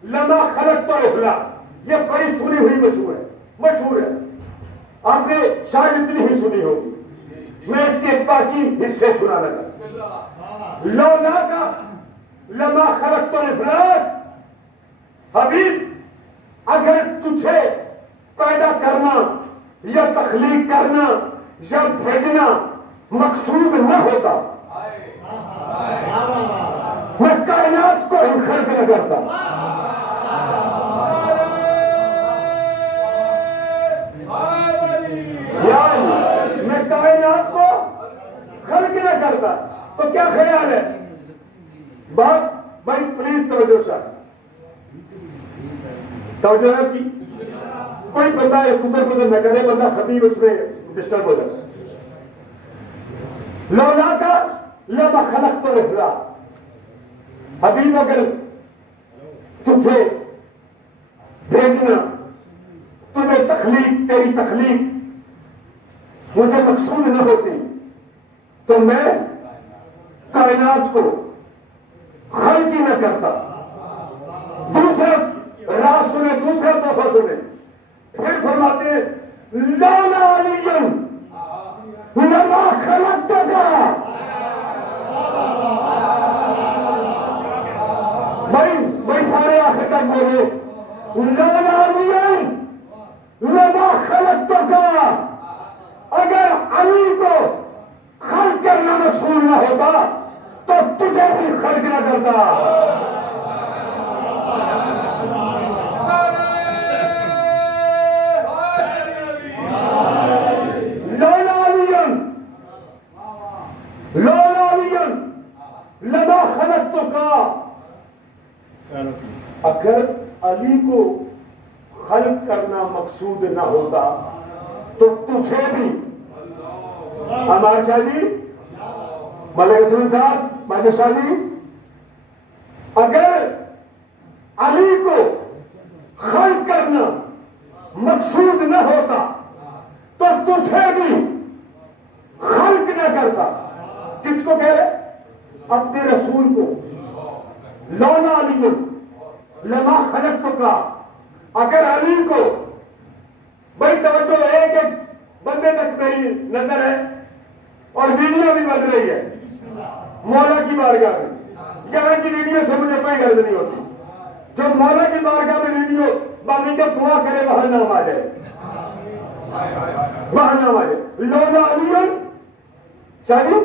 لما خلقت الافلاک، یہ بڑی سنی ہوئی مشہور ہے، آپ نے شاید اتنی ہی سنی ہوگی، میں اس کے باقی حصے سنا لگا۔ لولا کا لما خلقت الافلاک، حبیب اگر تجھے پیدا کرنا یا تخلیق کرنا یا بھیجنا مقصود نہ ہوتا، میں کائنات کو ہی خلق نہ کرتا۔ میں کائنات کو خلق نہ کرتا تو کیا خیال ہے؟ بات بھائی پلیز توجہ سر، توجہ ہے کی کوئی بندہ گزر نہ کرے، بندہ خطیب اس میں ڈسٹرب ہو جائے۔ لولا کا لما خلقت الافلاک، حبیب اگر تجھے بھیجنا، تجھے تخلیق، تیری تخلیق مجھے مقصود نہ ہوتی تو میں کائنات کو خلق ہی نہ کرتا۔ دوسرا راز سنے، دوسرا تحفہ سنے، پھر فرماتے ہیں لولا علی لما خلقتک، بھائی سارے آخر تک بولے لولا علی لما خلقتک، اگر علی کو خلق کرنا مقصود نہ ہوتا تو تجھے بھی خلق نہ کرتا۔ لولا علی لما خلقتک، اگر علی کو خلق کرنا مقصود نہ ہوتا تو تجھے بھی، ہمارے شاہ جی ملک سلیم صاحب، ماجد شاہ جی، اگر علی کو خلق کرنا مقصود نہ ہوتا تو تجھے بھی خلق نہ کرتا. کس کو کہہ رہے؟ اپنے رسول کو. لولا علی لما خلقتک. اگر علی کو، بھائی توجہ، ایک ایک بندے تک میری نظر ہے اور ویڈیو بھی بن رہی ہے مولا کی بارگاہ میں. یہاں کی ویڈیو سے مجھے کوئی غرض نہیں ہوتی. جو مولا کی بارگاہ میں ویڈیو باقی جب دعا کرے وہاں نام آ جائے، وہاں نام آ جائے. لولا علی چاہیے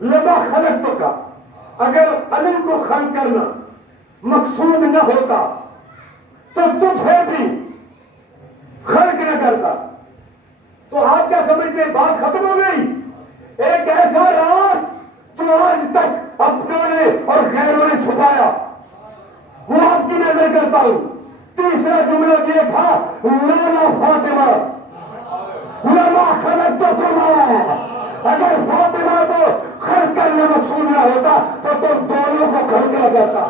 لما خلقتک. اگر علی کو خلق کرنا مقصود نہ ہوتا تو تجھے بھی خلق نہ کرتا. تو آپ کیا سمجھتے ہیں بات ختم ہو گئی؟ ایک ایسا راز جو آج تک اپنوں نے اور غیروں نے چھپایا وہ آپ کی نظر کرتا ہوں. تیسرا جملہ یہ تھا لالا فاطمہ لما خلقتکما. اگر فاطمہ کو خلق کرنا مقصود نہ ہوتا تو تم دونوں کو خلق نہ کرتا.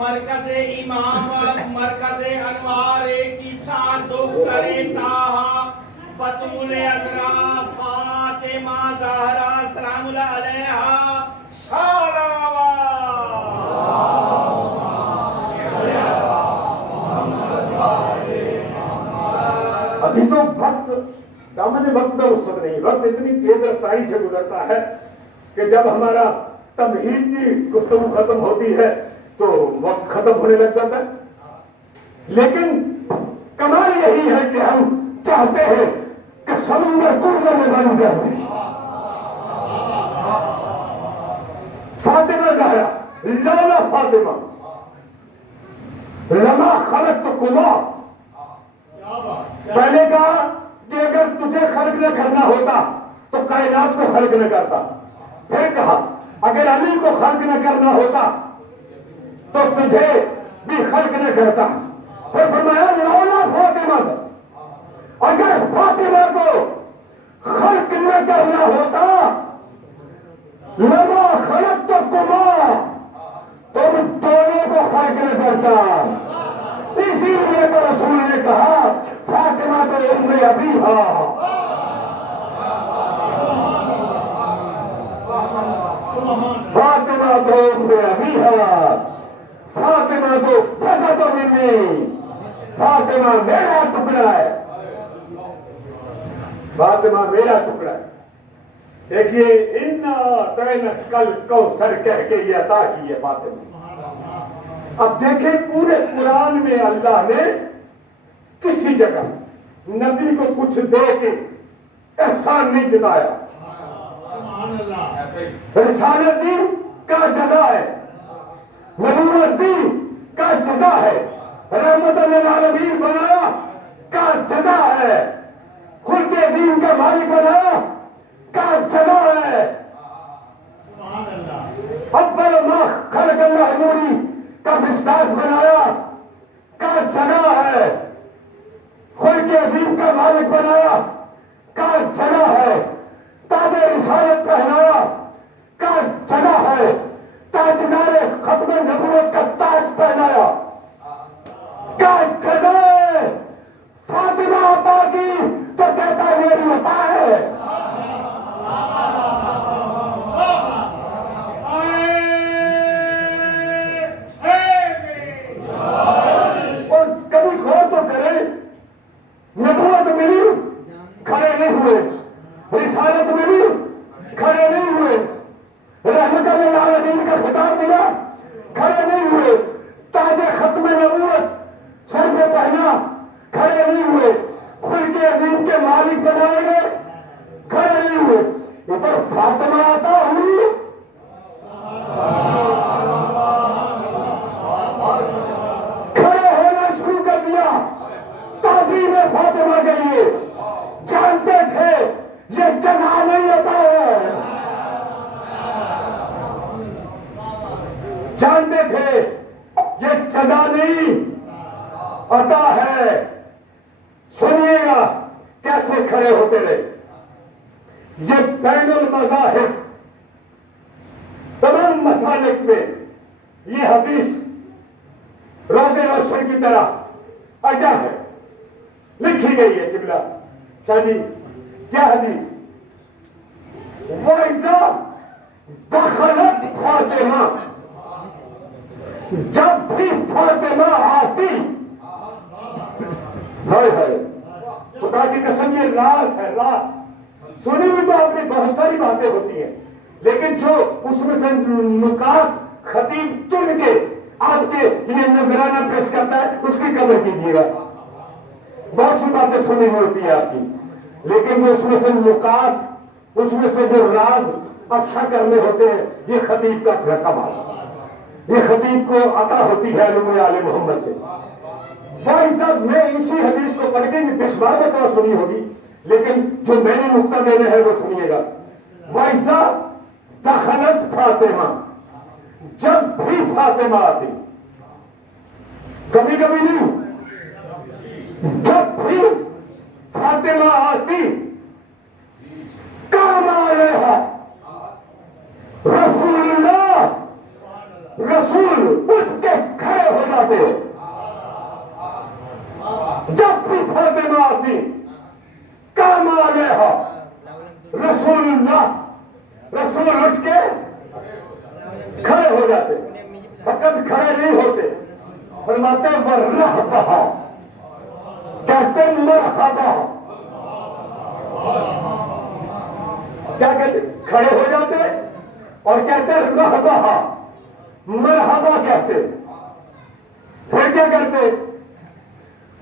مرکز امامت، مرکز انوار کی ساتھ دختر طاہا بطول عذرا فاطمہ زہرا سلام اللہ علیہا صلوات. عزیزوں، وقت دامن وقت میں اس وقت نہیں. وقت اتنی تیز رفتاری سے گزرتا ہے کہ جب ہمارا تمہید کی گفتگو ختم ہوتی ہے تو وقت ختم ہونے لگ جاتا ہے. لیکن کمال یہی ہے کہ ہم چاہتے ہیں کہ سمندر کوزوں میں بن جائے. فاطمہ زہرا لالا فاطمہ لما خلقتکما. پہلے کہا کہ اگر تجھے خلق نہ کرنا ہوتا تو کائنات کو خلق نہ کرتا. پھر کہا اگر علی کو خلق نہ کرنا ہوتا تو تجھے بھی خلق نہ کرتا. پھر فرمایا لولا فاطمہ. اگر فاطمہ کو خلق نہ کرنا ہوتا لما خلقتکما، تم دونوں کو خلق نہ کرتا. اسی لیے تو رسول نے کہا فاطمہ تو ام ابیہا. فاطمہ تو ام ابیہا. فاطمہ تو فزت منی. فاطمہ میرا ٹکڑا ہے. فاطمہ میرا ٹکڑا ہے. دیکھیے انا اعطیناک الکوثر کہہ کے یہ عطا کی ہے فاطمہ. اب دیکھیں پورے قرآن میں اللہ نے کسی جگہ نبی کو کچھ دے کے احسان نہیں جتایا. رسالت دی کا جزا ہے، نبوت دی کا جزا ہے، رحمت للعالمین بنایا کا جزا ہے، خلق عظیم کا مالک بنایا کا جزا ہے. اول ما خلق اللہ نوری کا مصداق بنایا کا جزا ہے، خلق عظیم کا مالک بنایا کا جزا ہے، تاج رسالت پہنایا کا جزا ہے، تاجدار ختم نبوت کا تاج پہنایا کا جزا ہے. فاطمہ عطا کی تو کہتا میری عطا ہے. اور کبھی غور تو کرے، نبوت ملی کھڑے نہیں ہوئے، رسالت ملی کھڑے نہیں ہوئے، رحمت للعالمین کا خطاب ملا کھڑے نہیں ہوئے، تاج ختم نبوت سر پہ پہنا کھڑے نہیں ہوئے، خلق عظیم کے مالک بنائے گئے کھڑے نہیں ہوئے. ادھر فاطمہ عطا ہوئی، کھڑے ہونا شروع کر دیا تعظیم فاطمہ کے لیے. جانتے تھے یہ جزا نہیں ہوتا ہے، جانتے تھے یہ عطا ہے. سنیے گا کیسے کھڑے ہوتے رہے. یہ بین المذاہب تمام مسالک میں یہ حدیث روزے روشن کی طرح اجا ہے, لکھی گئی ہے. قبلہ شاہ جی کیا حدیث؟ وَإِذَا دَخَلَتْ فاطمہ, جب بھی فاطمہ آتی, ہائے ہائے خدا کی قسم یہ راز ہے, راز. سنی ہوئی تو آپ نے بہت ساری باتیں ہوتی ہیں, لیکن جو اس میں سے نکات خطیب چن کے آپ کے لیے نظرانہ پیش کرتا ہے اس کی قدر کیجیے گا. بہت سی باتیں سنی ہوئی ہوتی ہے آپ کی, لیکن جو اس میں سے نکات, اس میں سے جو راز افشا کرنے ہوتے ہیں, یہ خطیب کا کمال, یہ خطیب کو عطا ہوتی ہے علوم آل محمد سے. بھائی صاحب میں اسی حدیث کو پڑھ کے پیشوا بطور سنی ہوگی, لیکن جو میں نے نقطہ دینا ہے وہ سنیے گا. وَإِذَا دَخَلَتْ فاطمہ, جب بھی فاطمہ آتی, کبھی کبھی نہیں, جب بھی فاطمہ آتی, قام علیہا رسول اللہ, رسول اٹھ کے کھڑے ہو جاتے. جب بھی فاطمہ آتی, قام علیہا رسول اللہ, رسول اٹھ کے کھڑے ہو جاتے. فقط کھڑے نہیں ہوتے, فرماتے وَرَحْبَهَا, کہتے مرحبا. کیا کہتے؟ کھڑے ہو جاتے اور کہتے رہبہا, مرحبا کہتے. پھر کیا کرتے؟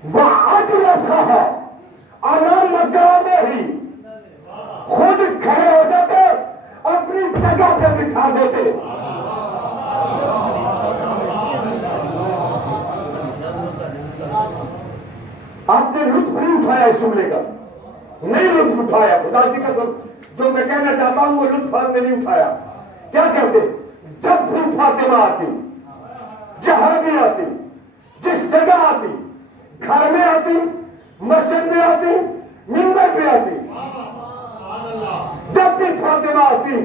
وَأَجْلَسَهَا عَلَى مَكَانِهِ, خود کھڑے ہو جاتے, اپنی جگہ پہ بٹھا دیتے. آپ نے لطف نہیں اٹھایا اس جملے کا, نہیں لطف اٹھایا. خدا کی قسم جو میں کہنا چاہتا ہوں وہ لطف آپ نے نہیں اٹھایا. کیا کہتے؟ جب بھی فاطمہ آتی, جہاں بھی آتی, جس جگہ آتی, گھر میں آتی, مسجد میں آتی, منبر پہ آتی, جب بھی فاطمہ آتی,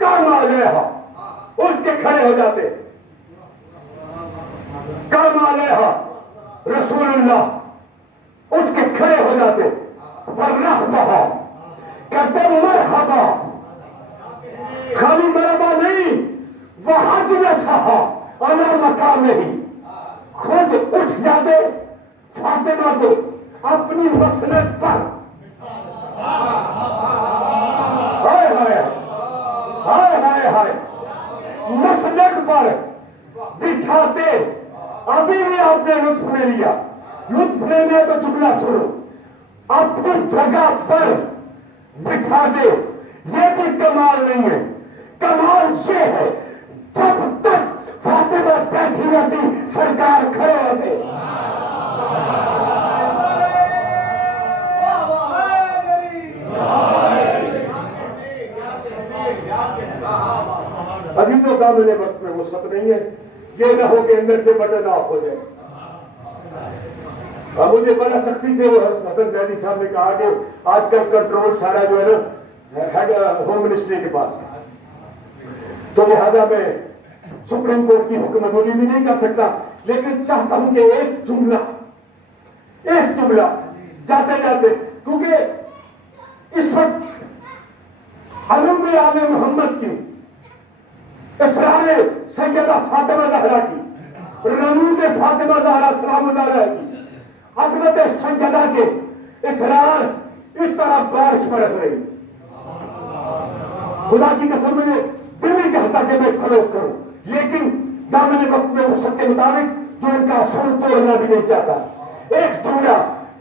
قام علیہا, اٹھ کے کھڑے ہو جاتے. قام علیہا رسول اللہ, اٹھ کے کھڑے ہو جاتے. وَرَحْبَهَا, کہتے مرحبا, خالی مرحبا نہیں, وَأَجْلَسَهَا عَلَى مَكَانِهِ, خود اٹھ جاتے فاطمہ کو اپنی مسند پر, ہائے ہائے ہائے ہائے ہائے, مسند پر بٹھاتے. ابھی بھی آپ نے لطف لے لیا, لطف لینے تو جملہ سنو, اپنی جگہ پر بٹھا دے. یہ بھی کمال نہیں ہے, کمال یہ ہے جب تک فاطمہ بیٹھی رہتی سرکار کھڑے ہوتے. عزیزوں کا میرے وقت میں وسعت نہیں ہے, یہ نہ ہو کہ اندر سے بٹن آف ہو جائے. اب مجھے بڑا سختی سے وہ حسن زیدی صاحب نے کہا کہ آج کل کنٹرول سارا جو ہے نا ہیڈ ہوم منسٹری کے پاس ہے, تو لہذا میں سپریم کورٹ کی حکم عملی بھی نہیں کر سکتا, لیکن چاہتا ہوں کہ ایک جملہ جاتے جاتے, کیونکہ اس وقت علوم آل محمد کی, اسرار سیدہ فاطمہ زہرا کی, رموز فاطمہ زہرا سلام اللہ علیہا کی, عظمت سیدہ کے اسرار اس طرح بارش برس رہی. خدا کی قسم مجھے دل نہیں چاہتا کہ میں فروغ کروں, لیکن دامن وقت میں اس کے مطابق جو ان کا سر توڑنا بھی نہیں چاہتا. ایک جملہ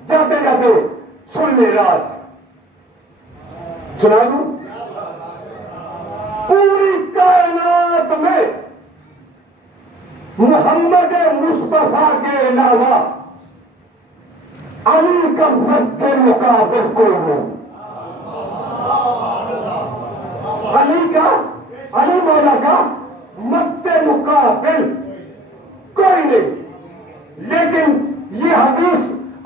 جاتے جاتے سن لے, راز سنا دوں. پوری کائنات میں محمد مصطفیٰ کے علاوہ علی کا مد مقابل کوئی نہیں. علی مولا کا مد مقابل کوئی نہیں. لیکن یہ حدیث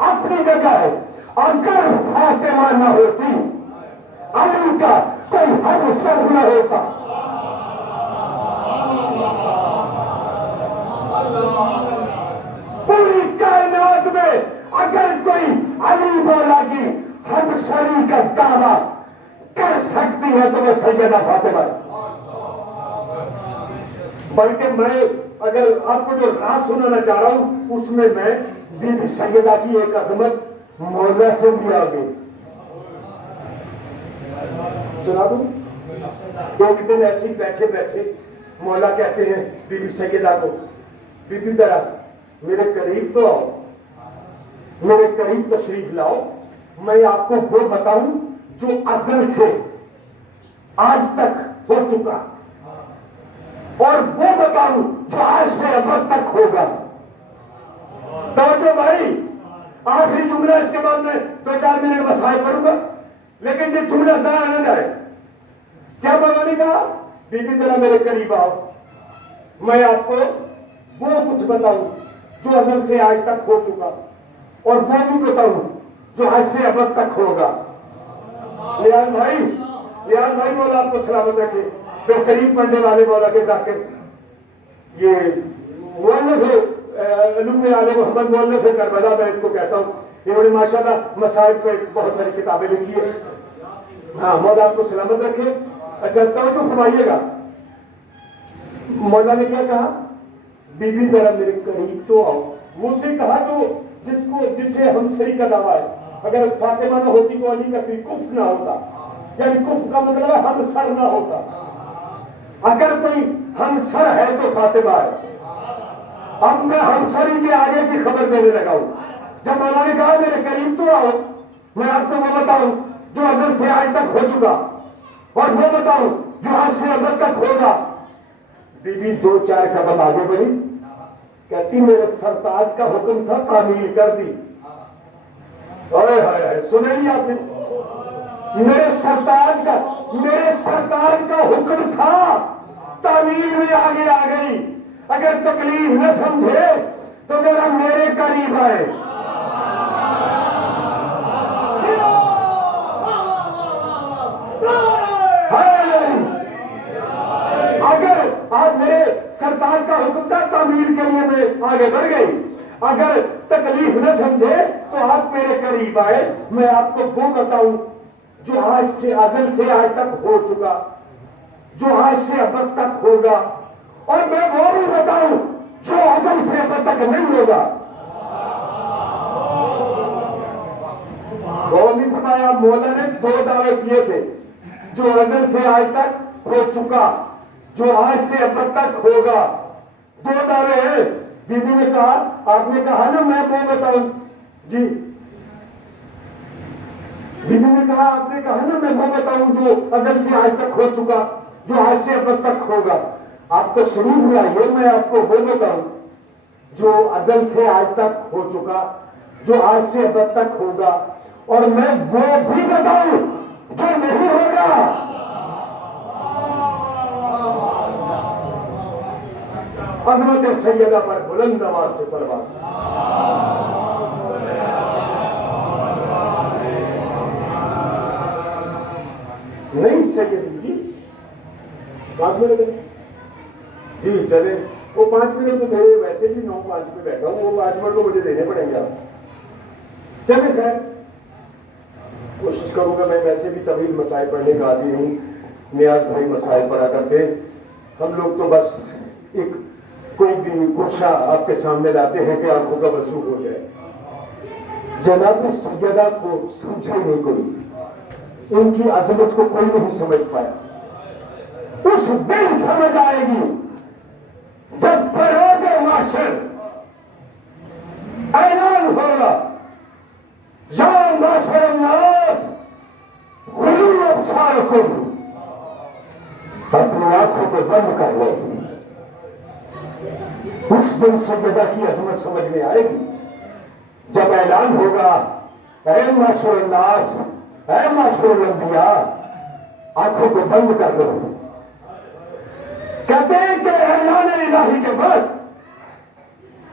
اپنی جگہ ہے. اگر فاطمہ نہ ہوتی علی کا کوئی حد سر نہ ہوتا. پوری کائنات میں اگر کوئی علی مولا کی ہم سری کا دعویٰ کر سکتی ہے تو وہ سیدہ فاطمہ ہے. بلکہ میں اگر آپ کو جو راز سنانا چاہ رہا ہوں اس میں بی بی سیدہ کی ایک عظمت مولا سے بھی آ گئی. سنا دوں. ایک دن ایسے ہی بیٹھے بیٹھے مولا کہتے ہیں بی بی سیدہ کو, بی بی ذرا میرے قریب تو آؤ, میرے قریب تشریف لاؤ, میں آپ کو وہ بتاؤں جو ازل سے آج تک ہو چکا, اور وہ بتاؤں جو آج سے ابد تک ہوگا. توجہ بھائی, آخری جملہ اس کے بعد میں 2-4 منٹ مسائل کروں گا, لیکن یہ جملہ ضائع نہ جائے. کیا مولا نے کہا, بی بی ذرا میرے قریب آؤ, میں آپ کو وہ کچھ بتاؤں جو ازل سے آج تک ہو چکا, اور وہ بھی بتاؤں جو آج سے ابد تک ہوگا. ریاض بھائی مولا آپ کو سلامت رکھے. پھر قریب پڑھنے والے مولا کے ذاکر, یہ مؤلف علوم آل محمد مؤلف کربلا, میں ان کو کہتا ہوں, انہوں نے ماشاءاللہ مسائل پہ بہت ساری کتابیں لکھی ہے. ہاں مولا آپ کو سلامت رکھے. اچھا توجہ فرمائیے گا, مولا نے کیا کہا, بی بی ذرا میرے قریب تو آؤ. مجھ سے کہا جس سے ہمسری کا دعویٰ ہے, اگر فاطمہ نہ ہوتی تو علی کا کوئی کفر نہ ہوتا, یعنی کفر کا مطلب ہے ہمسر نہ ہوتا. اگر کوئی ہمسر ہے تو فاطمہ ہے. اب میں ہمسری کے آگے کی خبر دینے لگا ہوں. جب مولا نے کہا میرے قریب تو آؤ, میں آپ کو وہ بتاؤں جو ازل سے آج تک ہو چکا, اور وہ بتاؤں جو آج سے ابد تک ہوگا. بی بی 2-4 قدم آگے بڑھی, کہتی میرے سرتاج کا حکم تھا تعمیل کر دی. سنے ہی آپ نے, میرے سرتاج کا حکم تھا تعمیل میں آگے آ گئی. اگر تکلیف نہ سمجھے تو ذرا میرے قریب آئے. اگر آپ میرے سرتاج کا حکم تھا تعمیر کے لیے میں آگے بڑھ گئی, اگر تکلیف نہ سمجھے تو آپ میرے قریب آئے. میں آپ کو وہ بتاؤں جو آج سے ازل سے آج تک ہو چکا, جو آج سے ابد تک ہوگا, اور میں وہ بھی بتاؤں جو ازل سے ابد تک نہیں ہوگا. غور نہیں فرمایا, مولا نے 2 دعوے کیے تھے, جو ازل سے آج تک ہو چکا, جو آج سے ابد تک ہوگا. 2 دعوے ہیں. بی بی نے کہا, آپ نے کہا نا میں وہ بتاؤں. جی بی بی نے کہا, آپ نے کہا نا میں وہ بتاؤں جو ازل سے آج تک ہو چکا, جو آج سے ابد تک ہوگا. آپ کو شریف لائیے, میں آپ کو وہ بتاؤں جو ازل سے آج تک ہو چکا, جو آج سے ابد تک ہوگا, اور میں وہ بھی بتاؤں جو نہیں ہوگا. عظمت سیدہ پر بلند آواز سے صلوات. نہیں سید جی 5 منٹ جی چلے, وہ 5 منٹ تو میرے ویسے بھی 9:05 پہ بیٹھا ہوں, وہ 5 منٹ تو مجھے دینے پڑیں گے. چلے خیر, کوشش کروں گا. میں ویسے بھی طویل مسائل پڑھنے کا عادی ہوں. نیاز بھائی مسائل پڑھا کرتے, ہم لوگ تو بس ایک کوئی بھی گوشہ آپ کے سامنے لاتے ہیں کہ آنکھوں کا وضو ہو جائے. جناب سیدہ کو سمجھے نہیں کوئی, ان کی عظمت کو کوئی نہیں سمجھ پایا. اس دن سمجھ آئے گی جب بروز محشر اعلان ہوگا, یا معشر الناس غضوا ابصارکم, اپنی آنکھوں کو بند کر لو. اس دن سیدہ کی عظمت سمجھ میں آئے گی جب اعلان ہوگا, اے معشر الناس, اے معشر الانبیاء, آنکھوں کو بند کر لو. کہتے ہیں کہ اعلان الہی کے بعد,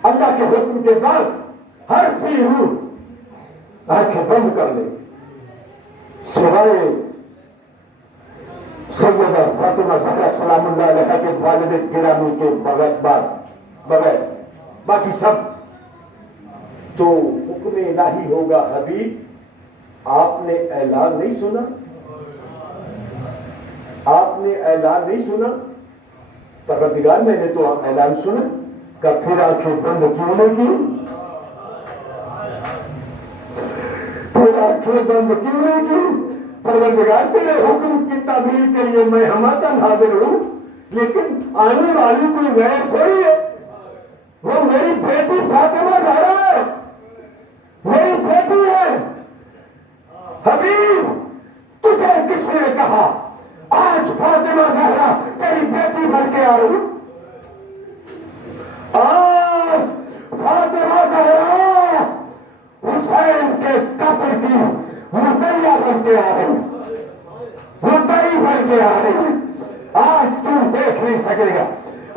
اللہ کے حکم کے بعد ہر سی روح آنکھیں بند کر لے سوائے سیدہ فاطمہ زہرا سلام اللہ علیہا کے والد گرامی کے بغیر باقی سب تو حکم الہی ہوگا حبیب آپ نے اعلان نہیں سنا آپ نے اعلان نہیں سنا پروردگار میں نے تو اعلان سنا کہ پھر آنکھیں بند کیوں نہیں کی پھر آنکھیں بند کیوں نہیں کی پروردگار تیرے حکم کی تعبیر کے لیے میں ہماتن حاضر ہوں لیکن آنے والی کوئی غیر تھوڑی ہے وہ میری بیٹی فاطمہ زہرا ہے میری بیٹی ہے حبیب تجھے کس نے کہا آج فاطمہ زہرا تیری بیٹی بن کے آ رہی آج فاطمہ زہرا حسین کے قتل کی مدعیہ بن کے آ رہی مدعی بن کے آ رہی آج تم دیکھ نہیں سکے گا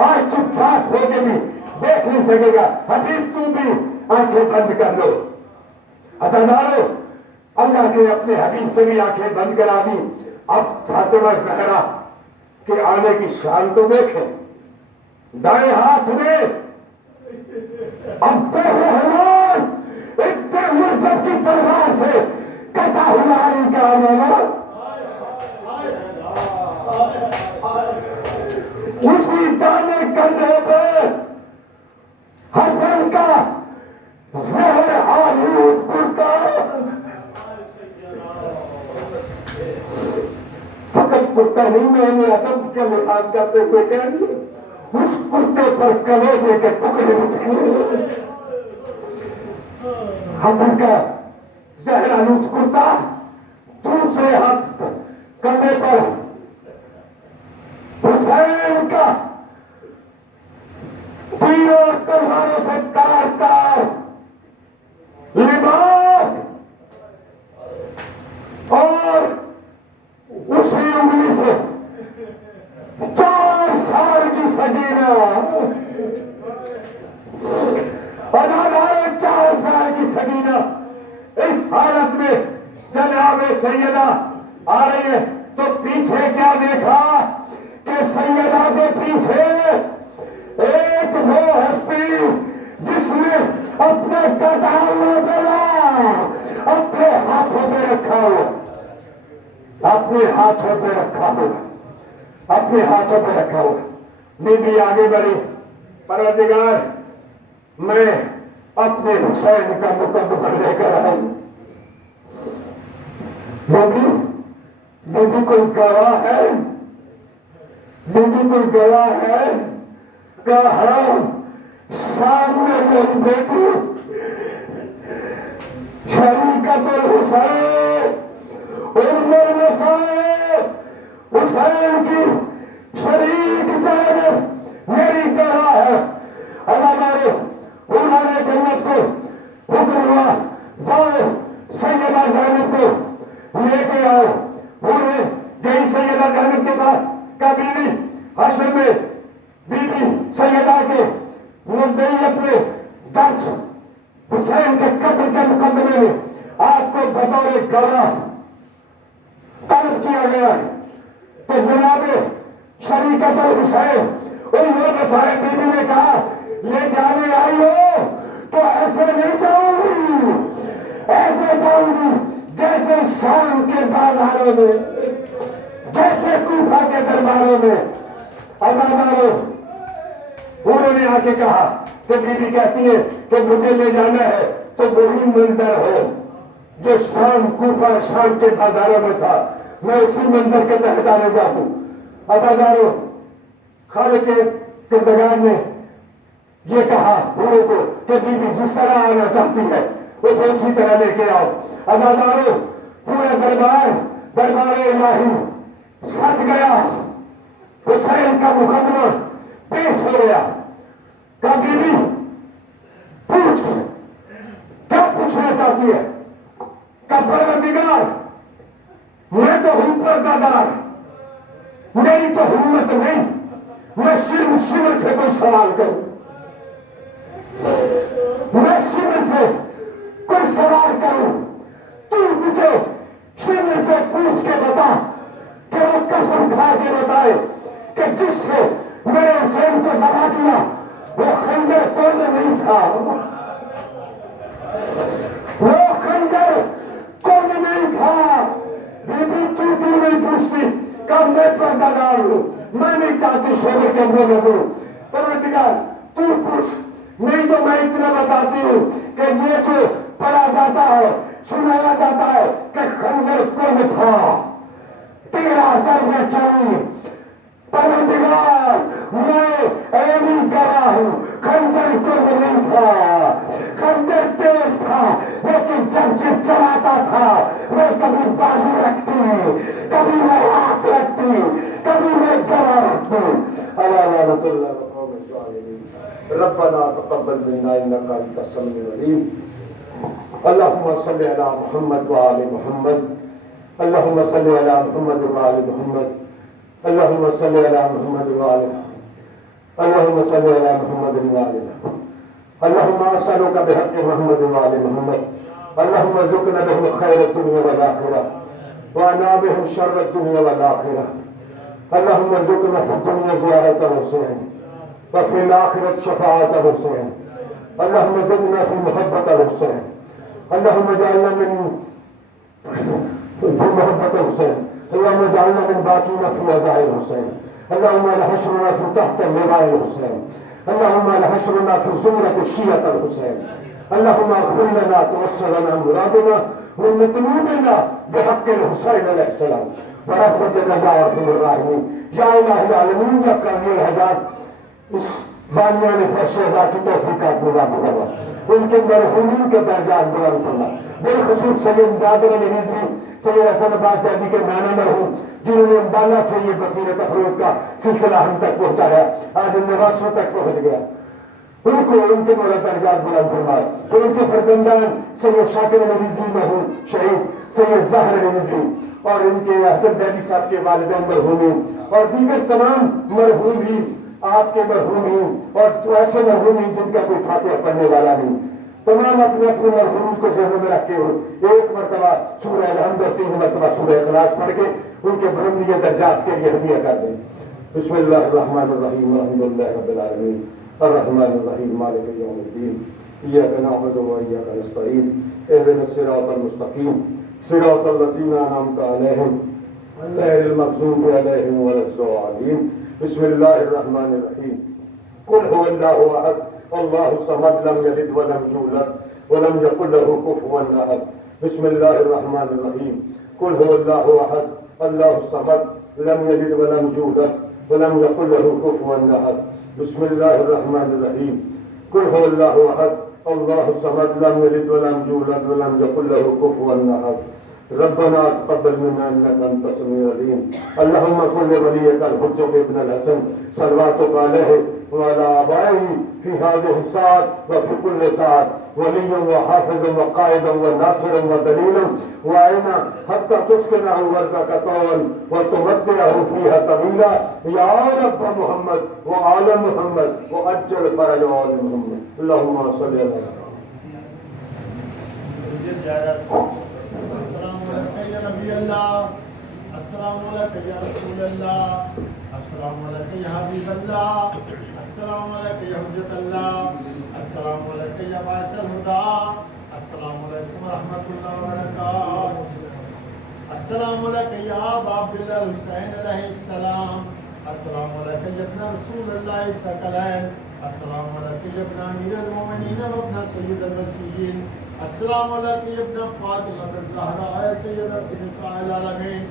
آج تم بات ہو کے بھی دیکھ نہیں سکے گا حبیب تم بھی آنکھیں بند کر لو عطادارو اللہ کے اپنے حبیب سے بھی آنکھیں بند کرا دی اب فاطمہ زہرا کے آنے کی شان تو دیکھیں دائیں ہاتھ میں اب رحمان اتنے مرجب کی تلوار سے کٹا ہوا ان کا آنا اسی دانے کندھے پہ حسن کا زہر آلود کرتا فقط کرتا نہیں میں نے ادب کے لحاظ کرتے ہوئے کہہ دیا اس کرتے پر کلیجے کے ٹکڑے اٹھے حسن کا زہر آلود کرتا دوسرے ہاتھ کندھے پر حسین کا تیروں اور تلواروں سے کار کار لباس اور اسی انگلی سے 4 سال کی سگینہ اور ہمارے 4 سال کی سگینہ اس حالت میں جناب سیدہ آ رہی ہے تو پیچھے کیا دیکھا کہ سیدہ کے پیچھے ایک وہ ہستی جس نے اپنے کٹاؤں پہ اپنے ہاتھوں پہ رکھا ہو اپنے ہاتھوں پہ رکھا ہو اپنے ہاتھوں پہ رکھا ہو بی بی آگے بڑھی پروردگار میں اپنے حسین کا مقدمہ لے کر آئی بی بی کوئی گواہ ہے بی بی کوئی گواہ ہے کہ ہم سامنے میری بیٹی شریکت الحسین ام النساء حسین کی شریک زینب میری گواہ ہے ہمارے انہوں نے جنت کو حکم ہوا جاؤ سیدہ زینب کو لے کے آؤ انہیں گئی سیدہ زینب کے بعد کا بیوی حشر میں بی بی سیدہ کے مدعی اپنے درس حسین کے قتل کے مقدمے میں آپ کو بطور گواہ طلب کیا گیا ہے تو جناب شریکت الحسین ان لوگوں بی بی نے کہا لے جانے آئی ہو تو ایسے نہیں جاؤں گی ایسے جاؤں گی جیسے شام کے بازاروں میں جیسے کوفہ کے درباروں میں عزاداروں انہوں نے آ کے کہا کہ بی بی کہتی ہے کہ مجھے لے جانا ہے تو وہی منظر ہو جو شام کوفہ شام کے بازاروں میں تھا میں اسی منظر کے تحت آنے جاؤں عزاداروں خالق کے کردگار نے یہ کہا انہوں کو کہ بی بی جس طرح آنا چاہتی ہے اسے اسی طرح لے کے آؤ عزاداروں پورے دربار الہی سج گیا حسین کا مقدمہ پیش ہو گیا کہ بی بی پوچھ کیا پوچھنا چاہتی ہے کہ پروردگار میں تو ہوں پردہ میری تو ہمت نہیں میں صرف سے کوئی سوال کروں میں شمر سے کوئی سوال کروں، تو مجھے شمر سے پوچھ کے بتا کہ وہ قسم کھا کے بتائے کہ جس سے میں نے حسین کو ذبح کیا وہ خنجر کون نہیں تھا، وہ خنجر کون نہیں تھا۔ بی بی تو نہیں پوچھتی کب میں پردہ ڈال لوں، میں نہیں چاہتی شعبے کے اندر میں دوں، پروردگار تو پوچھ، نہیں تو میں اتنا بتاتی ہوں کہ یہ جو پڑھا جاتا ہے سنایا جاتا ہے کہ خنجر کون تھا، تیرا سر میں چلی، پروردگار میں اعلان کر رہا ہوں خنجر کون نہیں تھا، خنجر تیز تھا لیکن جب چلاتا تھا وہ کبھی بازو رکھتی، کبھی میں ہاتھ رکھتی، کبھی میں گلا رکھتی۔ لعنت اللہ قوم الظالمین۔ ربنا تقبل منا انك انت السميع العليم۔ اللهم صل على محمد وآل محمد، اللهم صل على محمد وآل محمد، اللهم صل على محمد وآل محمد، اللهم صل على محمد وآل محمد، اللهم أسألك بحق محمد وآل محمد، اللهم ارزقنا بهم خير الدنيا والآخرة وأنا بهم شر الدنيا والآخرة، اللهم ارزقنا في الدنيا زيارة الحسين وفي الآخرة شفاعة الحسين، اللهم زدنا في محبة الحسين، اللهم اجعلنا في محبة الحسين، اللهم اجعلنا من باقين في وضع الحسين، اللهم لحشرنا في تحت لواء الحسين، اللهم لحشرنا في زمرة الشيعة الحسين، اللهم اغفر لنا توسع لنا مرادنا من ذنوبنا بحق الحسين علیہ السلام برحمتك يا ارحم الراحمين۔ یا الہ العالمین، یا کرنے حضرات اس بانیان فرش رضا کی توفیقات نظام کروا، ان کے مرحومین کے درجات بلند کرنا، بالخصوص سید برادر علی رضوی، سید حسن عباس زیدی کے نانا مرحوم جنہوں نے امبالہ سے یہ بصیرت افروز کا سلسلہ ہم تک پہنچایا، آج ان نواسوں تک پہنچ گیا، ان کو ان کے مولا درجات بلند فرمائے، اور ان کے فرزندان سید شاکر علی رضوی مرحوم شہید، سید ظاہر علی رضوی، اور ان کے حسن زیدی صاحب کے والدین مرحومین، اور دیگر تمام مرحومین، آپ کے مرحومین اور ایسے مرحومین جن کا کوئی فاتحہ پڑھنے والا نہیں، تمام اپنے اپنے مرحومین کو ذہن میں رکھتے ہوئے ایک مرتبہ سورہ الحمد اور 3 مرتبہ سورہ اخلاص پڑھ کے ان کے بلندی درجات کے لیے ہدیہ کر دیں۔ بسم اللہ الرحمن الرحیم، الحمد للہ رب العالمین، الرحمن الرحیم، مالک یوم الدین، ایاک نعبد و ایاک نستعین، اهدنا الصراط المستقیم، صراط الذین انعمت علیہم غیر المغضوب علیہم ولا الضالین۔ بسم اللہ الرحمن الرحیم، قل هو اللہ احد اللہ الصمد لم یلد ولم یولد ولم یکن له کفوا احد۔ بسم اللہ الرحمن الرحیم، قل هو اللہ احد اللہ الصمد لم یلد ولم یولد ولم یکن له کفوا احد۔ بسم اللہ الرحمن الرحیم، قل هو اللہ احد اللہ الصمد لم یلد ولم یولد ولم یکن له کفوا احد۔ ربنا تقبل منا انك انت السميع العليم۔ اللهم كن لوليك الحجة ابن الحسن صلواتك عليه وعلى آبائه في هذه الساعة وفي كل ساعة وليا وحافظا وقائدا وناصرا ودليلا وعينا حتى تسكنه ورثك طوعا وتمتعه فيها طويلا يا رب محمد وآل محمد وأجل فرج آل محمد۔ اللهم صل على محمد۔ یا نبی اللہ، السلام علیکم یا رسول اللہ، السلام علیکم یا حبیب اللہ، السلام علیکم یا حجت اللہ، السلام علیکم یا باعث الہدی، السلام علیکم ورحمۃ اللہ وبرکاتہ، السلام علیکم یا ابا عبداللہ الحسین علیہ السلام، السلام علیکم یا ابن رسول اللہ ثقلین، السلام علیکم یا ابن امیر المومنین و ابن سید الرسولین، السلام علیکم یا ابن فاطمہ الزہرا سیدۃ نساء العالمین،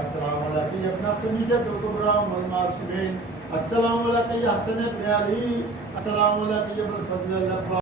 السلام علیکم یا ابن خدیجہ الکبریٰ ام المعصومین، السلام علیکم یا حسن ابن علی، السلام علیکم یا ابن الفضل الاکبر۔